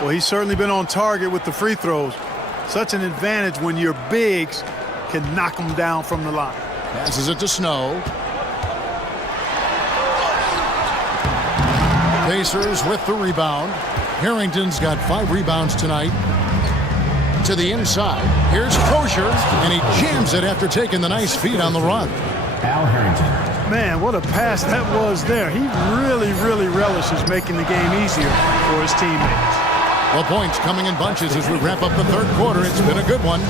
Well, he's certainly been on target with the free throws. Such an advantage when your bigs can knock them down from the line. Passes it to Snow. Pacers with the rebound. Harrington's got 5 rebounds tonight. To the inside. Here's Crozier, and he jams it after taking the nice feed on the run. Al Harrington. Man, what a pass that was there. He really relishes making the game easier for his teammates. The points coming in bunches as we wrap up the third quarter. It's been a good one.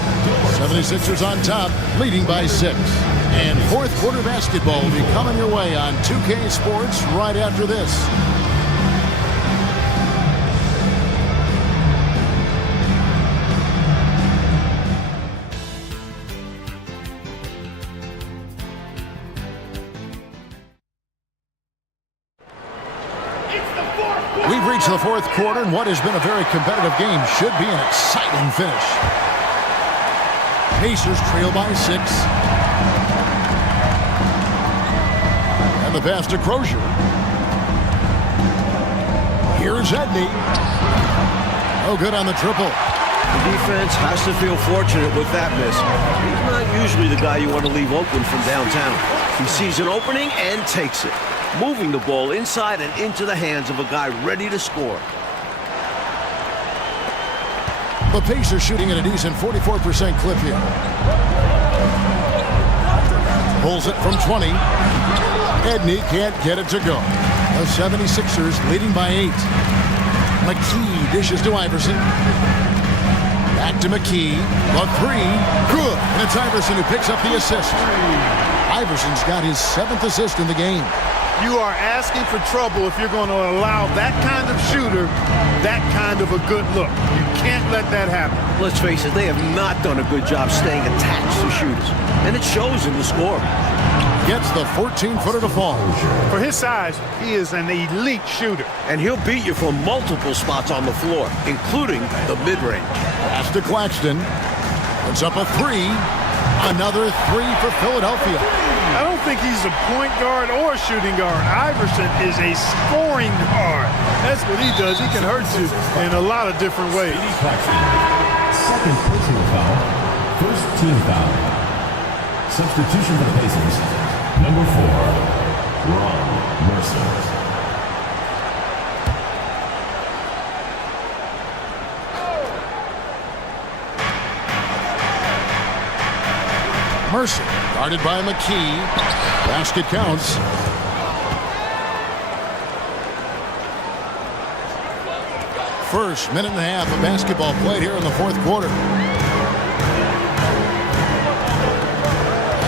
76ers on top, leading by 6. And fourth quarter basketball will be coming your way on 2K Sports right after this. We've reached the fourth quarter, and what has been a very competitive game should be an exciting finish. Pacers trail by 6. And the pass to Crozier. Here's Edney. Oh, good on the triple. The defense has to feel fortunate with that miss. He's not usually the guy you want to leave open from downtown. He sees an opening and takes it, moving the ball inside and into the hands of a guy ready to score. The Pacers shooting at a decent 44% clip here. Pulls it from 20. Edney can't get it to go. The 76ers leading by 8. McKee dishes to Iverson. Back to McKee. The three. Good. And it's Iverson who picks up the assist. Iverson's got his 7th assist in the game. You are asking for trouble if you're going to allow that kind of shooter that kind of a good look. You can't let that happen. Let's face it, they have not done a good job staying attached to shooters. And it shows in the score. Gets the 14-footer to fall. For his size, he is an elite shooter. And he'll beat you from multiple spots on the floor, including the mid-range. Pass to Claxton. Puts up a three. Another three for Philadelphia. I don't think he's a point guard or a shooting guard. Iverson is a scoring guard. That's what he does. He can hurt you in a lot of different ways. Second personal foul. First team foul. Substitution for the Pacers. Number 4, Ron Mercer. Mercer, guarded by McKee. Basket counts. First minute and a half of basketball played here in the fourth quarter.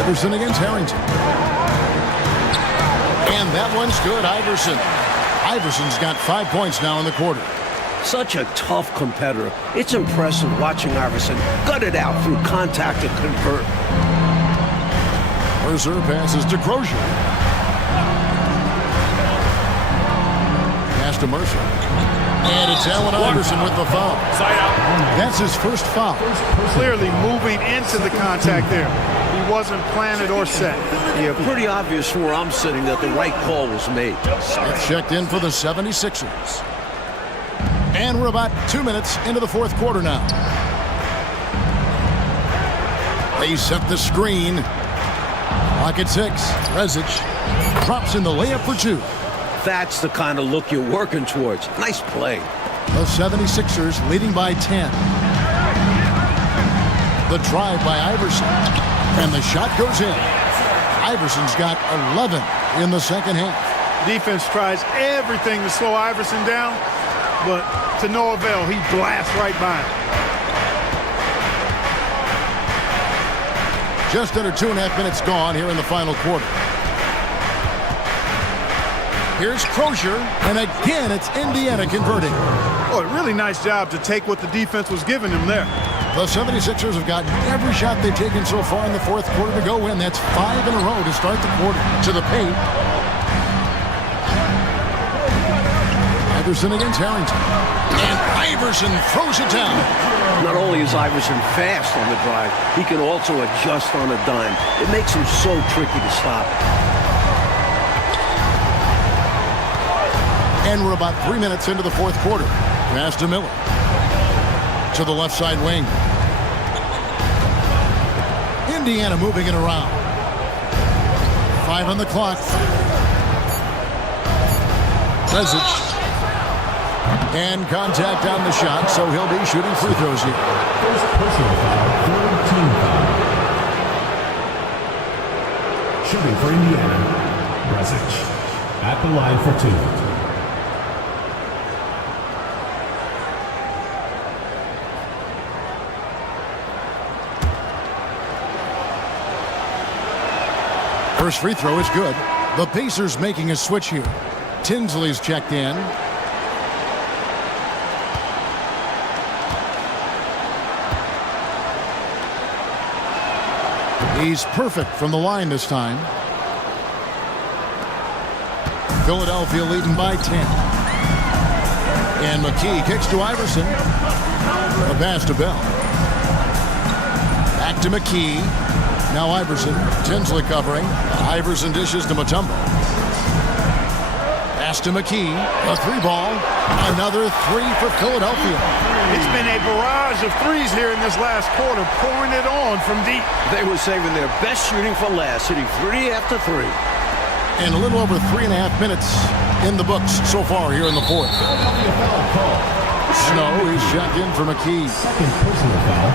Iverson against Harrington. And that one's good, Iverson. Iverson's got 5 points now in the quarter. Such a tough competitor. It's impressive watching Iverson gut it out through contact and convert. Mercer passes to Crozier. Pass to Mercer. And it's Allen Iverson with the foul. That's his first foul. Clearly moving into the contact there. He wasn't planted or set. Yeah, pretty obvious from where I'm sitting that the right call was made. Smith checked in for the 76ers. And we're about 2 minutes into the fourth quarter now. They set the screen. Clock at 6. Rezic drops in the layup for 2. That's the kind of look you're working towards. Nice play. The 76ers leading by 10. The drive by Iverson. And the shot goes in. Iverson's got 11 in the second half. Defense tries everything to slow Iverson down, but to no avail. He blasts right by him. Just under 2.5 minutes gone here in the final quarter. Here's Crozier, and again it's Indiana converting. Oh, a really nice job to take what the defense was giving him there. The 76ers have gotten every shot they've taken so far in the fourth quarter to go in. That's 5 in a row to start the quarter. To the paint. Iverson against Harrington. And Iverson throws it down. Not only is Iverson fast on the drive, he can also adjust on a dime. It makes him so tricky to stop. And we're about 3 minutes into the fourth quarter. Pass to Miller. To the left side wing. Indiana moving it around. 5 on the clock. Rezic. And contact on the shot, so he'll be shooting free throws here. First personal foul, third team foul. Shooting for Indiana, Rezic. At the line for 2. First free throw is good. The Pacers making a switch here. Tinsley's checked in. He's perfect from the line this time. Philadelphia leading by 10. And McKee kicks to Iverson. A pass to Bell. Back to McKee. Now Iverson. Tinsley covering. Iverson dishes to Mutombo. Pass to McKee. A three ball. Another three for Philadelphia. It's been a barrage of threes here in this last quarter, pouring it on from deep. They were saving their best shooting for last, hitting three after three. And a little over 3.5 minutes in the books so far here in the fourth. Snow is checked in for McKee. Second personal foul.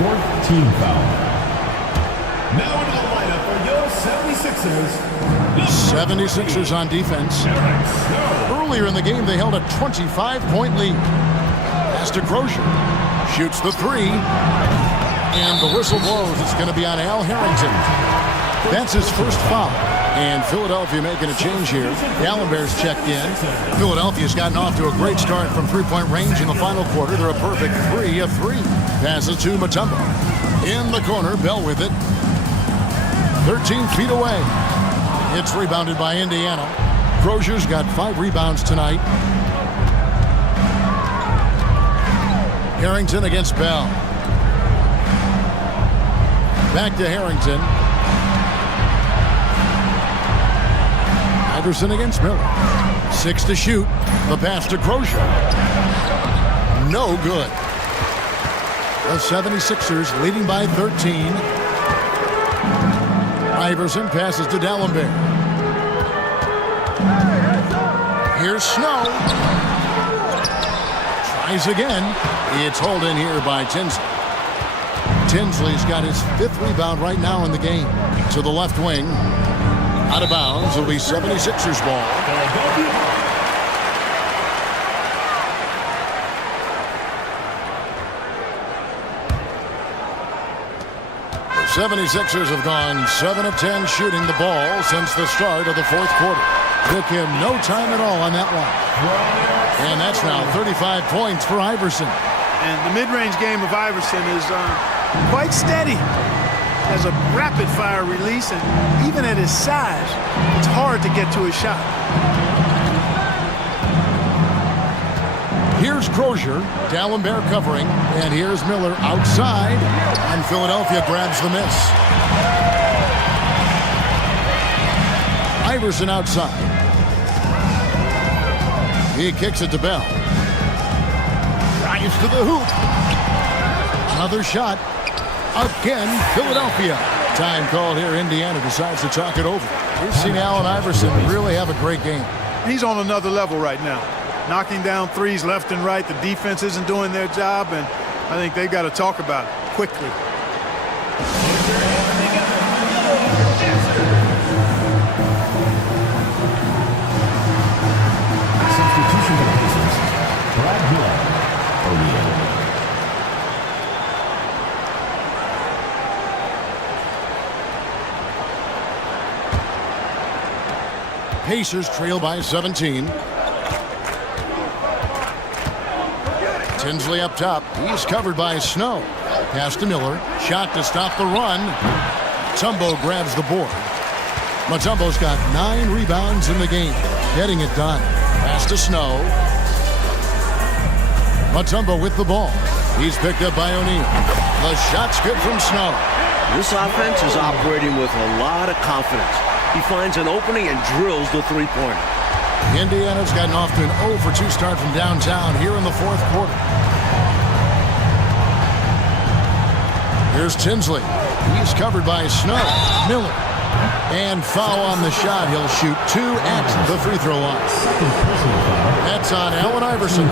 Fourth team foul. Now into the lineup for your 76ers. 76ers on defense. Earlier in the game, they held a 25-point lead. Pass to Crozier. Shoots the three. And the whistle blows. It's going to be on Al Harrington. That's his first foul. And Philadelphia making a change here. Dallenberg's checked in. Philadelphia's gotten off to a great start from three-point range in the final quarter. They're a perfect 3 of 3. Passes to Mutombo. In the corner, Bell with it. 13 feet away. It's rebounded by Indiana. Crozier's got 5 rebounds tonight. Harrington against Bell. Back to Harrington. Iverson against Miller. 6 to shoot. The pass to Crozier. No good. The 76ers leading by 13. Iverson passes to Dallenberg. Here's Snow. Tries again. It's hauled in here by Tinsley. Tinsley's got his 5th rebound right now in the game. To the left wing. Out of bounds. It'll be 76ers ball. The 76ers have gone 7 of 10 shooting the ball since the start of the fourth quarter. Took him no time at all on that one. And that's now 35 points for Iverson. And the mid-range game of Iverson is quite steady. Has a rapid-fire release, and even at his size, it's hard to get to his shot. Here's Crozier, Dallenberg covering, and here's Miller outside, and Philadelphia grabs the miss. Iverson outside. He kicks it to Bell. Drives to the hoop. Another shot. Again, Philadelphia. Time called here. Indiana decides to talk it over. We've seen Allen Iverson really have a great game. He's on another level right now. Knocking down threes left and right. The defense isn't doing their job, and I think they've got to talk about it quickly. Substitution for the Pacers. Régular. Pacers trail by 17. Tinsley up top. He's covered by Snow. Pass to Miller. Shot to stop the run. Mutombo grabs the board. Mutombo's got 9 rebounds in the game. Getting it done. Pass to Snow. Mutombo with the ball. He's picked up by O'Neal. The shot's good from Snow. This offense is operating with a lot of confidence. He finds an opening and drills the three-pointer. Indiana's gotten off to an 0 for 2 start from downtown here in the fourth quarter. Here's Tinsley. He's covered by Snow. Miller. And foul on the shot. He'll shoot 2 at the free throw line. That's on Allen Iverson.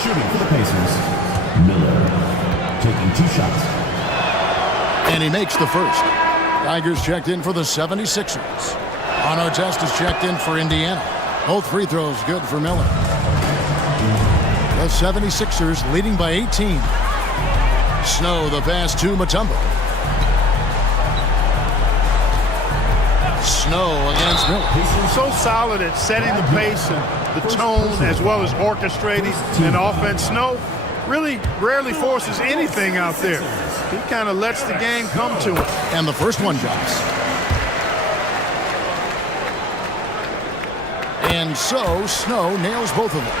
Shooting for the Pacers. Miller taking 2 shots. And he makes the first. Tigers checked in for the 76ers. Artest is checked in for Indiana. Both free throws good for Miller. The 76ers leading by 18. Snow the pass to Mutombo. Snow against Miller. He's so solid at setting the pace and the tone as well as orchestrating an offense. Snow really rarely forces anything out there. He kind of lets the game come to him. And the first one drops. And so Snow nails both of them.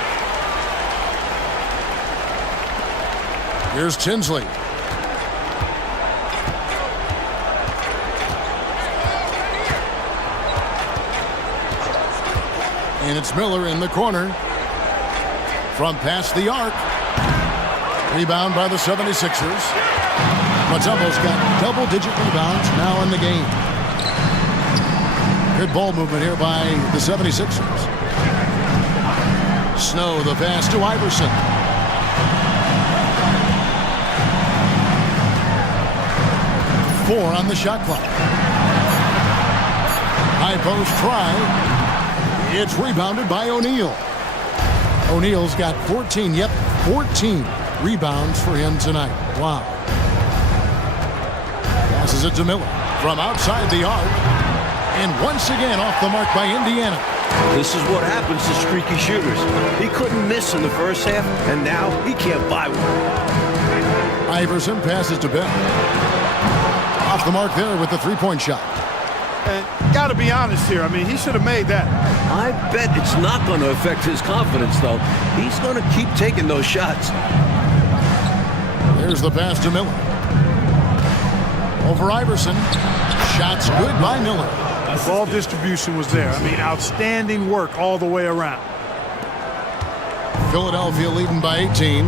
Here's Tinsley. And it's Miller in the corner. From past the arc. Rebound by the 76ers. Mutombo's got double-digit rebounds now in the game. Good ball movement here by the 76ers. Snow, the pass to Iverson. Four on the shot clock. High post try. It's rebounded by O'Neal. O'Neal's got 14, 14 rebounds for him tonight. Wow. Passes it to Miller from outside the arc. And once again off the mark by Indiana. This is what happens to streaky shooters. He couldn't miss in the first half, and now he can't buy one. Iverson passes to Bell. Off the mark there with the three-point shot. And got to be honest here. I mean, he should have made that. I bet it's not going to affect his confidence, though. He's going to keep taking those shots. There's the pass to Miller. Over Iverson. Shots good by Miller. Ball distribution was there. I mean, outstanding work all the way around. Philadelphia leading by 18.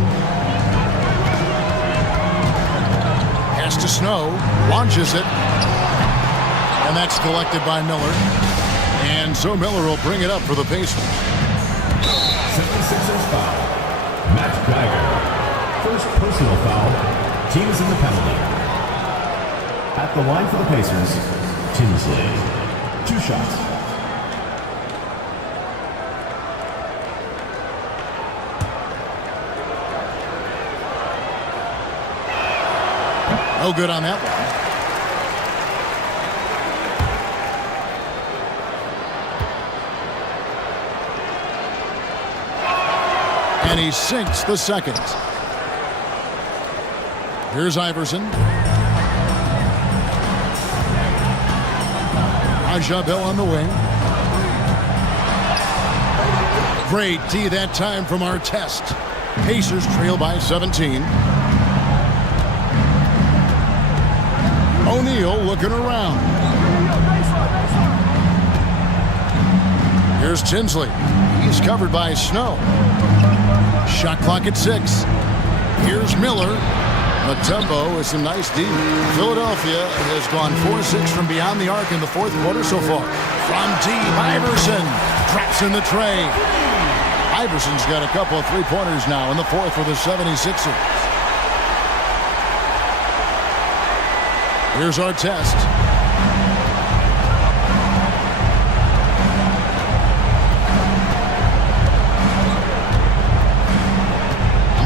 Pass to Snow. Launches it. And that's collected by Miller. And so Miller will bring it up for the Pacers. 76ers foul. Matt Geiger. First personal foul. Team is in the penalty. At the line for the Pacers, Tinsley. 2 shots. No good on that one. And he sinks the second. Here's Iverson. Bell on the wing. Great D that time from Artest. Pacers trail by 17. O'Neal looking around. Here's Tinsley. He's covered by Snow. Shot clock at 6. Here's Miller. Mutombo with some nice D. Philadelphia has gone 4-6 from beyond the arc in the fourth quarter so far. From deep, Iverson drops in the tray. Iverson's got a couple of three-pointers now in the fourth for the 76ers. Here's Artest.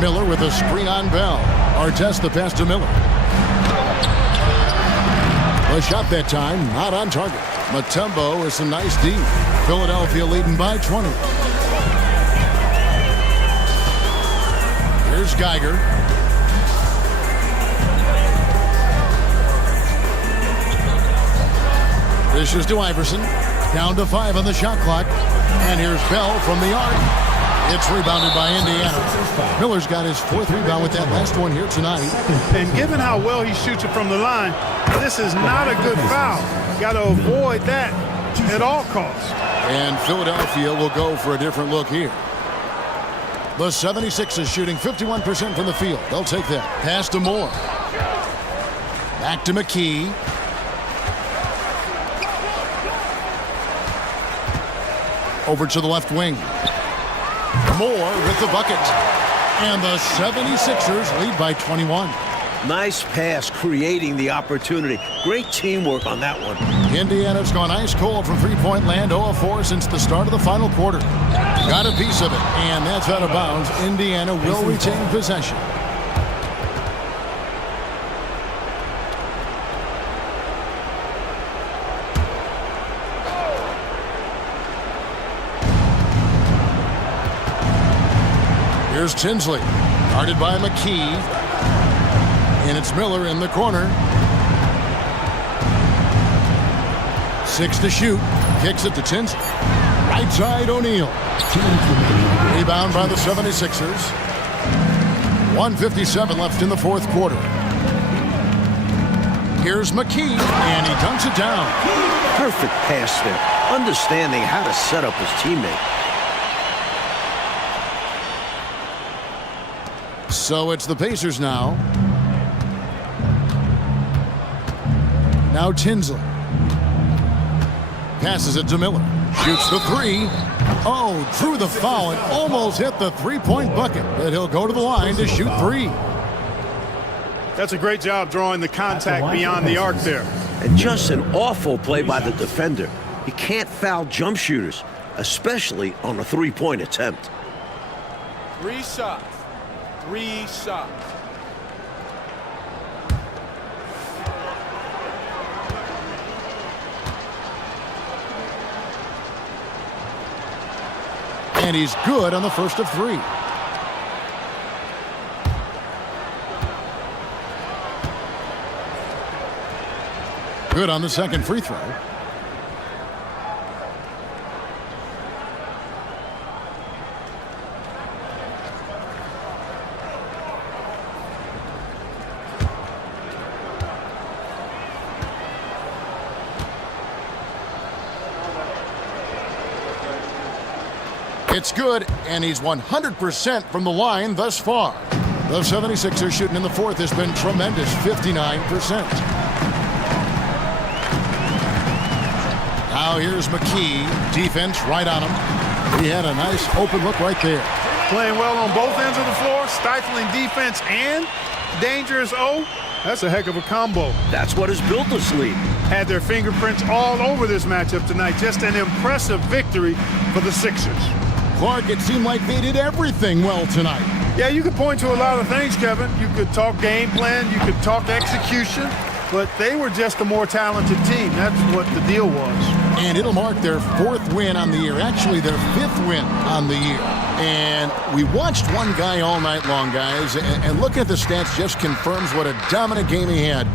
Miller with a screen on Bell. Artest the pass to Miller. A shot that time, not on target. Mutombo with some nice D. Philadelphia leading by 20. Here's Geiger. Dishes to Iverson. Down to 5 on the shot clock. And here's Bell from the arc. It's rebounded by Indiana. Miller's got his 4th rebound with that last one here tonight. And given how well he shoots it from the line, this is not a good foul. Got to avoid that at all costs. And Philadelphia will go for a different look here. The 76ers shooting 51% from the field. They'll take that. Pass to Moore. Back to McKee. Over to the left wing. Moore with the bucket. And the 76ers lead by 21. Nice pass, creating the opportunity. Great teamwork on that one. Indiana's gone ice cold from three-point land, 0 of 4 since the start of the final quarter. Got a piece of it, and that's out of bounds. Indiana will retain possession. Here's Tinsley, guarded by McKee. And it's Miller in the corner. 6 to shoot. Kicks it to Tinsley. Right side, O'Neal. Rebound by the 76ers. 1:57 left in the fourth quarter. Here's McKee, and he dunks it down. Perfect pass there. Understanding how to set up his teammate. So it's the Pacers now. Now Tinsley. Passes it to Miller. Shoots the three. Oh, drew the foul and almost hit the three-point bucket. But he'll go to the line to shoot three. That's a great job drawing the contact beyond the arc there. And just an awful play by the defender. You can't foul jump shooters, especially on a three-point attempt. 3 shots. 3 shots. And he's good on the first of 3. Good on the second free throw. It's good, and he's 100% from the line thus far. The 76ers shooting in the fourth has been tremendous, 59%. Now here's McKee. Defense right on him. He had a nice open look right there. Playing well on both ends of the floor, stifling defense and dangerous O. That's a heck of a combo. That's what has built this lead. Had their fingerprints all over this matchup tonight. Just an impressive victory for the Sixers. Clark, it seemed like they did everything well tonight. Yeah, you could point to a lot of things, Kevin. You could talk game plan, you could talk execution, but they were just a more talented team. That's what the deal was. And it'll mark their 4th win on the year, actually their 5th win on the year. And we watched one guy all night long, guys, and looking at the stats just confirms what a dominant game he had.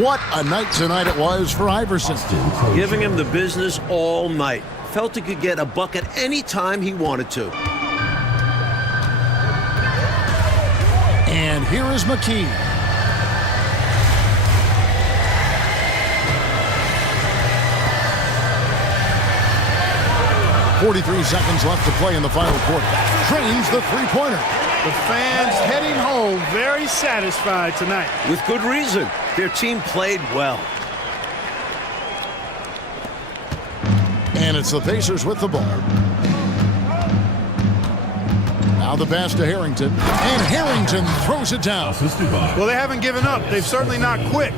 What a night tonight it was for Iverson. Giving him the business all night. Felt he could get a bucket any time he wanted to. And here is McKee. .43 seconds left to play in the final quarter. Drains the three-pointer. The fans heading home very satisfied tonight. With good reason. Their team played well. And it's the Pacers with the ball. Now the pass to Harrington. And Harrington throws it down. Well, they haven't given up. They've certainly not quit.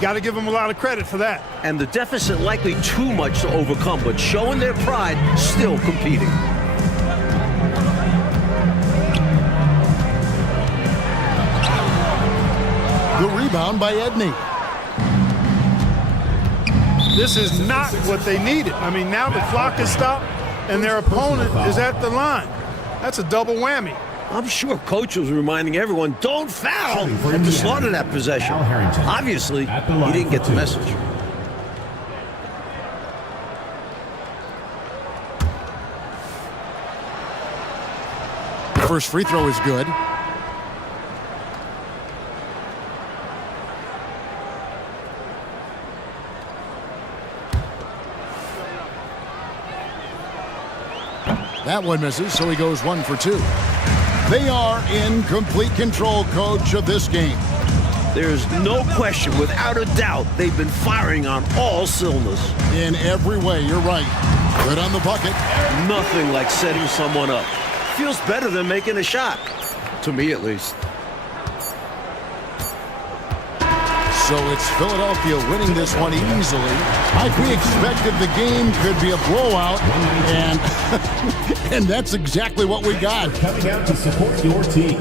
Got to give them a lot of credit for that. And the deficit likely too much to overcome, but showing their pride, still competing. The rebound by Edney. This is not what they needed. I mean, now the clock is stopped and their opponent is at the line. That's a double whammy. I'm sure coach was reminding everyone, don't foul at the start of that possession. Obviously, he didn't get the message. First free throw is good. That one misses, so he goes 1 for 2. They are in complete control, coach, of this game. There's no question, without a doubt, they've been firing on all cylinders. In every way, you're right. Good on the bucket. Nothing like setting someone up. Feels better than making a shot. To me, at least. So it's Philadelphia winning this one easily. Like we expected, the game could be a blowout, and, and that's exactly what we got. Coming out to support your team.